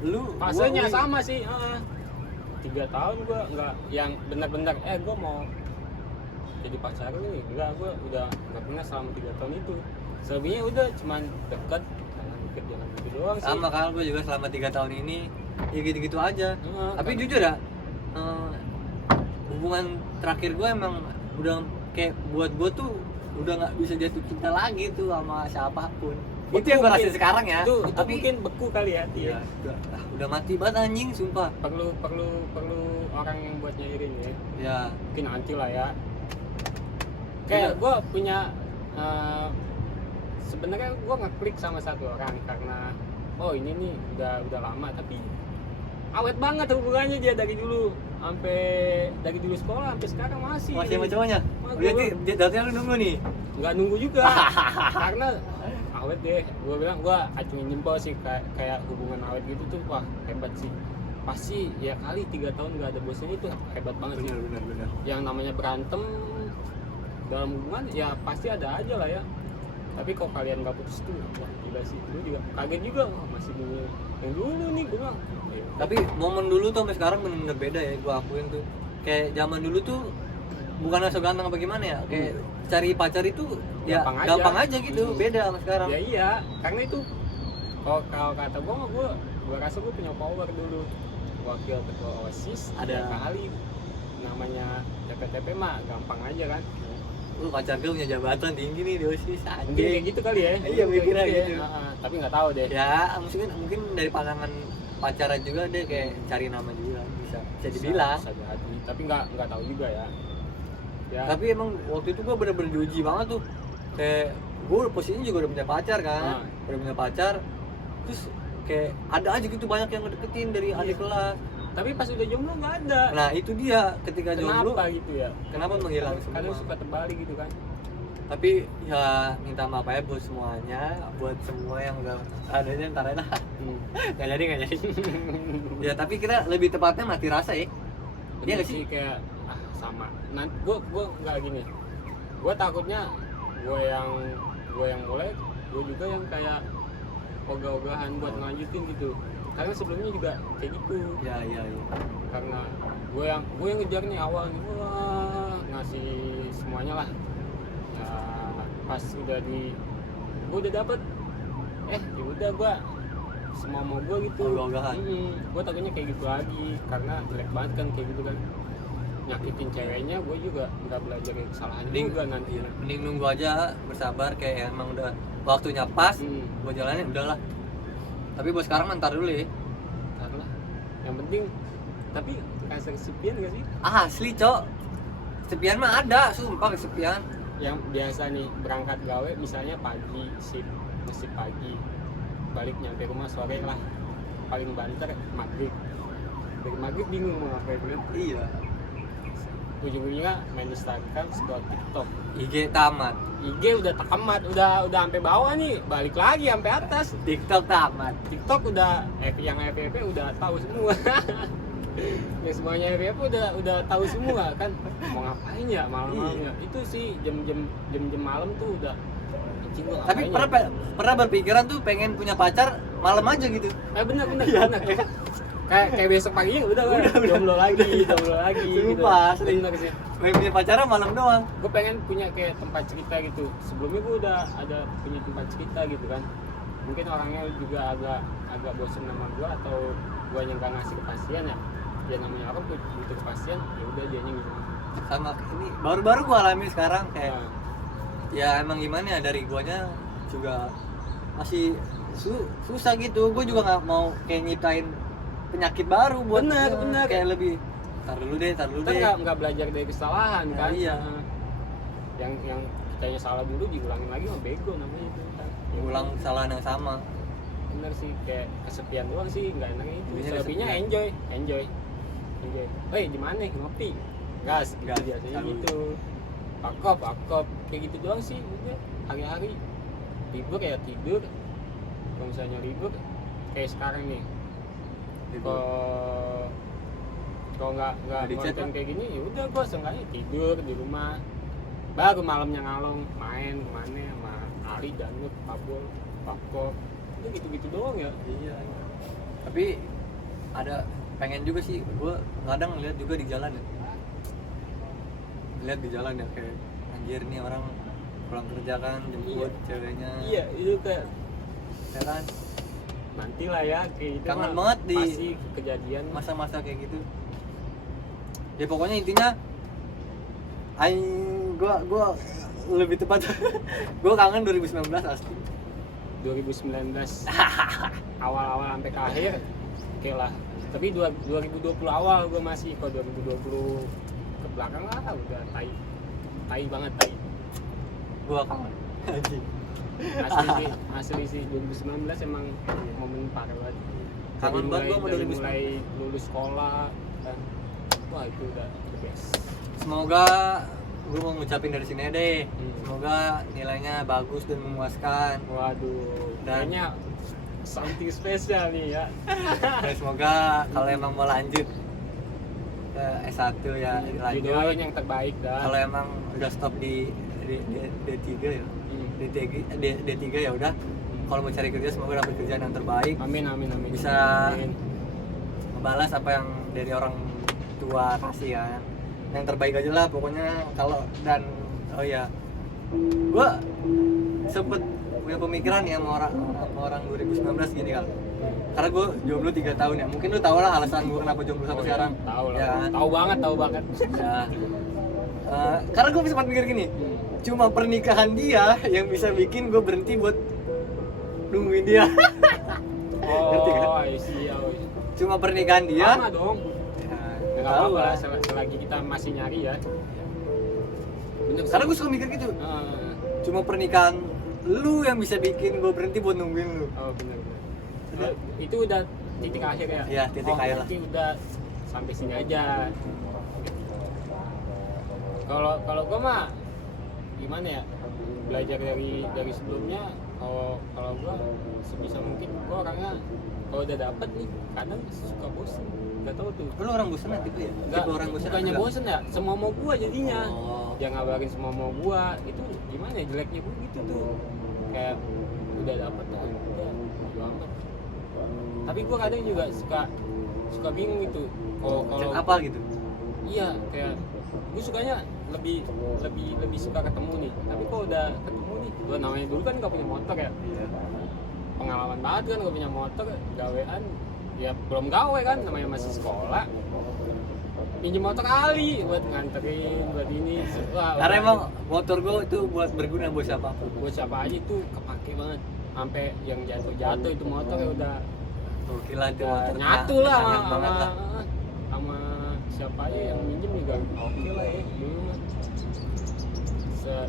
Lu fasenya gua- sama sih. 3 tahun gua nggak yang benar-benar gua mau jadi pacar lu nih. Enggak, gua udah nggak pernah selama 3 tahun itu. Selebihnya udah cuman deket jangan gitu doang sih. Sama kal, gua juga selama 3 tahun ini ya gitu-gitu aja. Tapi kan. jujur ya, hubungan terakhir gua emang udah kayak buat gua tuh udah nggak bisa jatuh cinta lagi tuh sama siapapun. Itu yang gua rasain sekarang ya. Itu Tapi mungkin beku kali ya. iya, udah mati banget anjing sumpah. Perlu orang yang buat nyairin ya. Ya, Mungkin nanti lah ya. Kayak gue punya sebenarnya gue ngeklik sama satu orang karena ini nih udah lama tapi awet banget hubungannya dia dari dulu sekolah sampai sekarang masih masih sama cowoknya. sama Berarti gue. jatuhnya lu nunggu nih. Nggak nunggu juga karena awet deh, gue bilang gue acungin jempol sih, kayak hubungan awet gitu tuh wah hebat sih. Pasti ya kali 3 tahun nggak ada bosannya itu hebat banget sih. Benar. Yang namanya berantem dalam hubungan ya pasti ada aja lah ya, tapi kalau kalian nggak putus tuh wah gila sih. Gue juga kaget juga, wah, masih nunggu yang dulu nih gue bilang. Tapi momen dulu tuh sampai sekarang bener-bener beda ya, gua akuin tuh. Kayak zaman dulu tuh bukan so ganteng apa gimana ya, kayak cari pacar itu ya gampang aja gitu, beda sama sekarang. Ya iya, karena itu kalau kata gue rasa gue punya power dulu, wakil ketua OSIS Ada. kali, namanya TP mah gampang aja kan. Lu pacar gue punya jabatan tinggi nih di OSIS Mungkin kayak anjing. gitu kali ya. Iya, mikirnya gitu. Ya. Tapi nggak tahu deh. Ya mungkin dari pandangan pacaran juga deh, kayak cari nama juga bisa dibilang. Bisa jadi, tapi nggak tahu juga ya. Ya. Tapi emang waktu itu gua bener-bener diuji banget tuh. Kayak gua posisinya juga udah punya pacar kan. Udah punya pacar. Terus kayak ada aja gitu banyak yang ngedeketin dari adik kelas. Tapi pas udah jomblo nggak ada. Nah itu dia, ketika jomblo Kenapa gitu ya? kenapa menghilang semua. Kadang suka terbalik gitu kan. Tapi ya minta maaf aja buat semuanya, buat semua yang udah adanya ntar aja lah. Nggak jadi ya tapi kita lebih tepatnya mati rasa ya. Iya nggak sih? Kayak sama. Nanti gue nggak gini. Gue takutnya gue yang mulai, gue juga yang kayak ogah-ogahan buat ngelanjutin gitu. Karena sebelumnya juga kayak gitu. Ya. Karena gue yang ngejar nih awal nih, wah ngasih semuanya lah. Ya, pas udah gue udah dapet, ya udah gue semua mau gue gitu. Ogah-ogahan. Gue takutnya kayak gitu lagi, karena jelek banget kan kayak gitu kan, nyakitin ceweknya. Gue juga nggak belajar dari kesalahannya juga nanti. Iya. Mending nunggu aja, bersabar, kayak emang udah waktunya pas, gua jalanin udahlah. Tapi buat sekarang ntar dulu ya. Karena yang penting, tapi rasa kesepian gak sih? Asli cok, kesepian mah ada, sumpah kesepian. Yang biasa nih berangkat gawe misalnya pagi, masih pagi, balik nyampe rumah sore lah, paling banter maghrib. Dari maghrib bingung mau ngapain kan? Iya. Ujung-ujungnya main Instagram, scroll TikTok. IG tamat, IG udah tamat, udah sampai bawah nih, balik lagi sampai atas. TikTok tamat. TikTok udah yang FYP udah tahu semua. Yang semuanya FYP udah tahu semua kan. Mau ngapain ya malam-malamnya? Itu sih jam malam tuh udah anjing gua Tapi ngapain ya? pernah berpikiran tuh pengen punya pacar malam aja gitu. Bener. Iya. Kayak besok paginya udah jomblo lagi. Sumpah, gitu. asli. Bener sih. Pengen punya pacaran malam doang. Gue pengen punya kayak tempat cerita gitu. Sebelumnya gue udah ada punya tempat cerita gitu kan. Mungkin orangnya juga agak bosen sama gue, atau gue yang gak ngasih kepastian ya. Ya namanya orang butuh kepastian, ya udah dia gitu. Sama ini baru-baru gua alami sekarang kayak ya emang gimana ya, dari guanya juga masih susah gitu. Gue juga nggak mau kayak nyiptain penyakit baru buat Bener. kayak lebih tar dulu deh Kita nggak belajar dari kesalahan kan. Iya. Yang kitanya salah dulu diulangin lagi, mah bego namanya itu kan. ulang kesalahan yang sama. Bener sih, kayak kesepian doang sih nggak enaknya itu. Biasanya Selebihnya enjoy. Di mana ngopi gas gitu Gas, biasanya selalu. gitu. Pakop kayak gitu doang sih udah. Hari-hari libur ya tidur. Kalau misalnya libur kayak sekarang nih, kalau nggak konten kayak gini, ya udah gua seenggaknya tidur di rumah, baru malamnya ngalong main kemana sama Ali, Danut, Pablo, Pakop, itu gitu doang ya. Iya. Tapi ada pengen juga sih, gue kadang ngeliat juga di jalan ya. Lihat di jalan ya kayak anjir nih orang pulang kerja kan jemput ceweknya. Iya, itu kayak Ya kan? nantilah ya kayak gitu. Kangen mah banget di pasti kejadian masa-masa kayak gitu. Ya pokoknya intinya gua lebih tepat gua kangen 2019 asli. 2019 awal-awal sampai ke akhir oke lah, tapi 2020 awal gue masih, kalau 2020 ke belakang lah udah tai banget. Gua kangen. Anjing. asli sih 2019 emang momen parah banget. Kangen banget gua sama dari 2019. mulai lulus sekolah kan, wah itu udah the best. Semoga gue mau ngucapin dari sini deh. Semoga nilainya bagus dan memuaskan. Waduh, Dan- kayaknya something spesial nih ya. Dan semoga kalau emang mau lanjut ke S1 ya lanjut. Didoain yang terbaik dah. Kalau emang udah stop di D3 ya. D3 ya udah. Kalau mau cari kerja semoga dapat kerjaan yang terbaik. Amin amin amin. Bisa Amin. membalas apa yang dari orang tua kasih kan. Yang terbaik aja lah pokoknya. Kalau dan oh ya, gua sempet punya pemikiran ya sama orang 2019 gini kan. Karena gue jomblo 3 tahun ya. Mungkin lu tau lah alasan gue kenapa jomblo sampai sekarang. Tahu lah. Ya kan? Tahu banget. Ya. Karena gue sempat mikir gini, cuma pernikahan dia yang bisa bikin gue berhenti buat nungguin dia. Ngerti kan? Oh, I see. Cuma pernikahan dia. Sama dong. Ya, Enggak tahu apa-apa lah. lah selagi kita masih nyari ya. Bener sih. Karena gue suka mikir gitu. Cuma pernikahan lu yang bisa bikin gue berhenti buat nungguin lu. Oh benar. Itu udah titik akhir ya? Iya, titik akhir lah. Berarti udah sampai sini aja. Kalau gua mah gimana ya? Belajar dari sebelumnya. Kalau gua sebisa mungkin gua orangnya kalau udah dapet nih kadang suka bosen. Gak tau tuh. Lu orang bosan tipe ya? Nggak, Tipe orang bosan. bukannya bosen ya, semua mau gua jadinya. Oh. Dia ngabarin semua mau gua, itu gimana ya, jeleknya gua gitu tuh. Kayak udah dapet tuh, udah bodo amat. Tapi gua kadang juga suka bingung gitu. Kalau apa gitu? iya, kayak gua sukanya lebih suka ketemu nih. Tapi kalau udah ketemu nih, gua namanya dulu kan gak punya motor ya. Iya. Pengalaman banget kan gak punya motor, gawean ya belum gawe kan, namanya masih sekolah. Pinjem motor kali buat nganterin, buat ini. Wah, Karena udah. emang motor gue itu buat berguna buat siapapun. Buat siapa aja itu kepake banget. Sampai yang jatuh itu motor ya udah Gila itu udah motor. nyatu lah Kangen banget lah. sama siapa aja yang minjem juga oke lah ya dulu mah.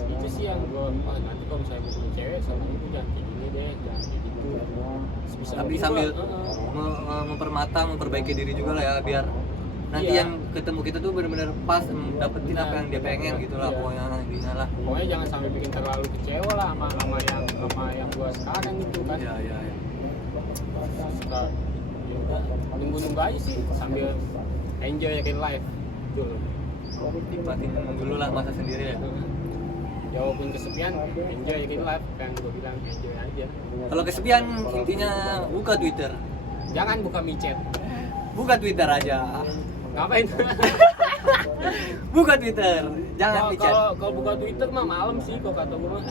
Itu sih yang gue nanti kalau misalnya gue punya cewek sama itu jangan kayak gini deh, jangan kayak gitu. Sebisa Tapi mungkin sambil gua, mempermata, memperbaiki diri juga lah ya biar nanti Iya. yang ketemu kita tuh benar-benar pas dapetin apa yang dia pengen gitu lah Iya. pokoknya intinya lah. pokoknya jangan sampai bikin terlalu kecewa lah sama yang gue sekarang gitu kan. Iya iya. Suka ya udah, nunggu aja sih sambil enjoy real life gitu loh. Nikmatin dulu lah masa sendiri ya. Ya walaupun kesepian, enjoy real life kan gue bilang, enjoy aja. Kalau kesepian intinya buka Twitter. Jangan buka micet. Buka Twitter aja. Ngapain? Buka Twitter. Jangan micet. Kalau buka Twitter mah malam sih kalau kata gue mah.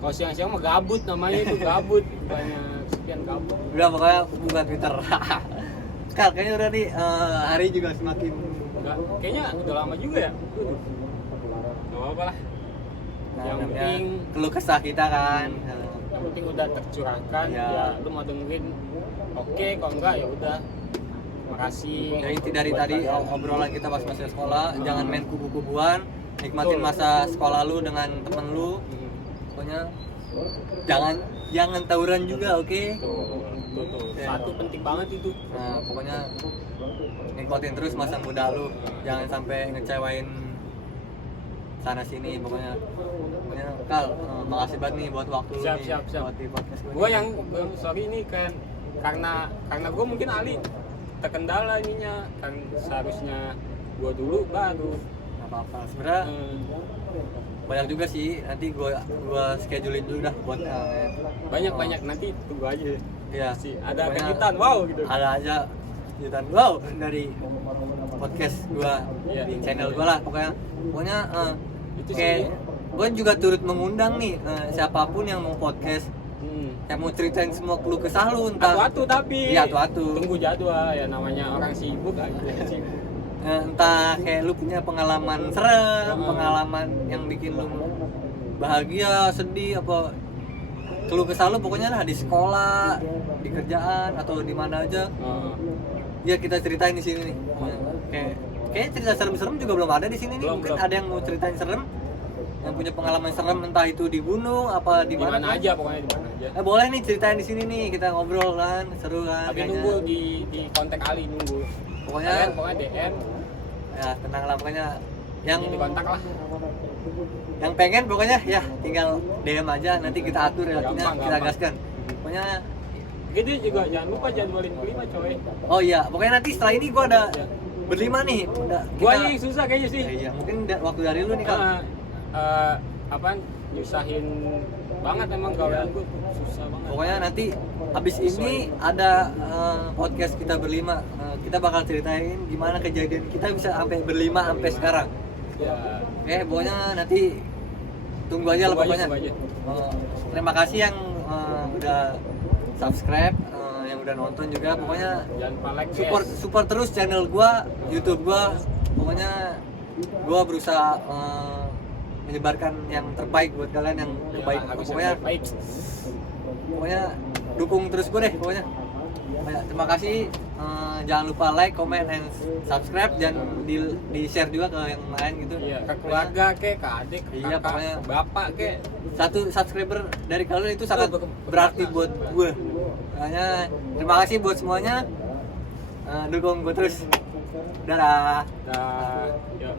Kalau siang-siang mah gabut, namanya itu gabut, bukannya kesepian gabut. Udah pokoknya buka Twitter. Kal, kayaknya udah nih hari juga semakin Enggak, kayaknya udah lama juga ya. Gak apa-apa lah. Yang namanya penting keluh kesah kita kan. yang penting udah tercurahkan. Ya. Ya lu mau dengerin oke, kalau enggak ya udah. Makasih. Ya, inti dari buat tadi kalian. obrolan kita pas masih sekolah, jangan main kubu-kubuan, nikmatin Betul. masa sekolah lu dengan temen lu. Hmm. Pokoknya jangan tawuran juga, oke? Tuh. Ya. Satu penting banget itu. Nah, pokoknya nikmatin terus masa muda lu, jangan sampai ngecewain sana sini. Pokoknya Kal, makasih banget nih buat waktu lu Siap, nih, siap. buat di podcast Gue yang sorry ini kan karena gue mungkin Ali terkendala ininya kan, seharusnya gue dulu baru nggak apa-apa. Sebenarnya banyak juga sih, nanti gua schedulein dulu dah buat banyak nanti tunggu aja ya sih ada pokoknya kejutan wow gitu. ada aja kejutan wow dari podcast gua Iya. di channel gua lah pokoknya Itu kayak sih. gua juga turut mengundang nih siapapun yang mau podcast yang mau ceritain semua keluh kesah lu entah Atu-atu tapi iya atu-atu tunggu jadwal ya, namanya orang sibuk aja sibuk. entah kayak lu punya pengalaman serem, pengalaman yang bikin lu bahagia, sedih, apa keluh kesah lu pokoknya lah di sekolah, di kerjaan atau di mana aja. Ya kita ceritain di sini nih. Kayak cerita serem-serem juga belum ada di sini nih. Mungkin ada yang mau ceritain serem, yang punya pengalaman serem entah itu di gunung apa di Di mana mana. aja pokoknya, di mana aja. Boleh nih ceritain di sini nih, kita ngobrol kan, seru kan. Tapi kayaknya. nunggu di kontak Ali nunggu. Pokoknya Pokoknya DM. ya tenang lah pokoknya yang Ini kontak lah. yang pengen pokoknya ya tinggal DM aja, nanti kita atur ya, Gampang, kita gampang. gaskan pokoknya. Jadi juga jangan lupa jadwalin berlima coy. Oh iya, pokoknya nanti setelah ini gua ada Ya. berlima nih, udah Gua yang susah kayaknya sih. iya mungkin waktu dari lu nih Kak. Apaan nyusahin banget emang gawean gua susah banget. Pokoknya nanti habis ini ada podcast kita berlima. Kita bakal ceritain gimana kejadian kita bisa sampai berlima sampai sekarang. Ya. Oke, pokoknya nanti tunggu aja lah Tunggu aja, pokoknya. tunggu aja. Terima kasih yang udah subscribe, yang udah nonton juga. Pokoknya Jangan lupa like, support terus channel gua, YouTube gua. Pokoknya gua berusaha menyebarkan yang terbaik buat kalian, yang terbaik. Pokoknya dukung terus gue deh pokoknya. Terima kasih. Jangan lupa like, comment, and subscribe, dan di share juga ke yang lain gitu. Iya, ke keluarga ke adik, ke Iya, kakak, pokoknya. ke bapak ke. Satu subscriber dari kalian itu sangat berarti buat gue. Makanya terima kasih buat semuanya. Dukung gue terus. Dadah. Nah, yuk.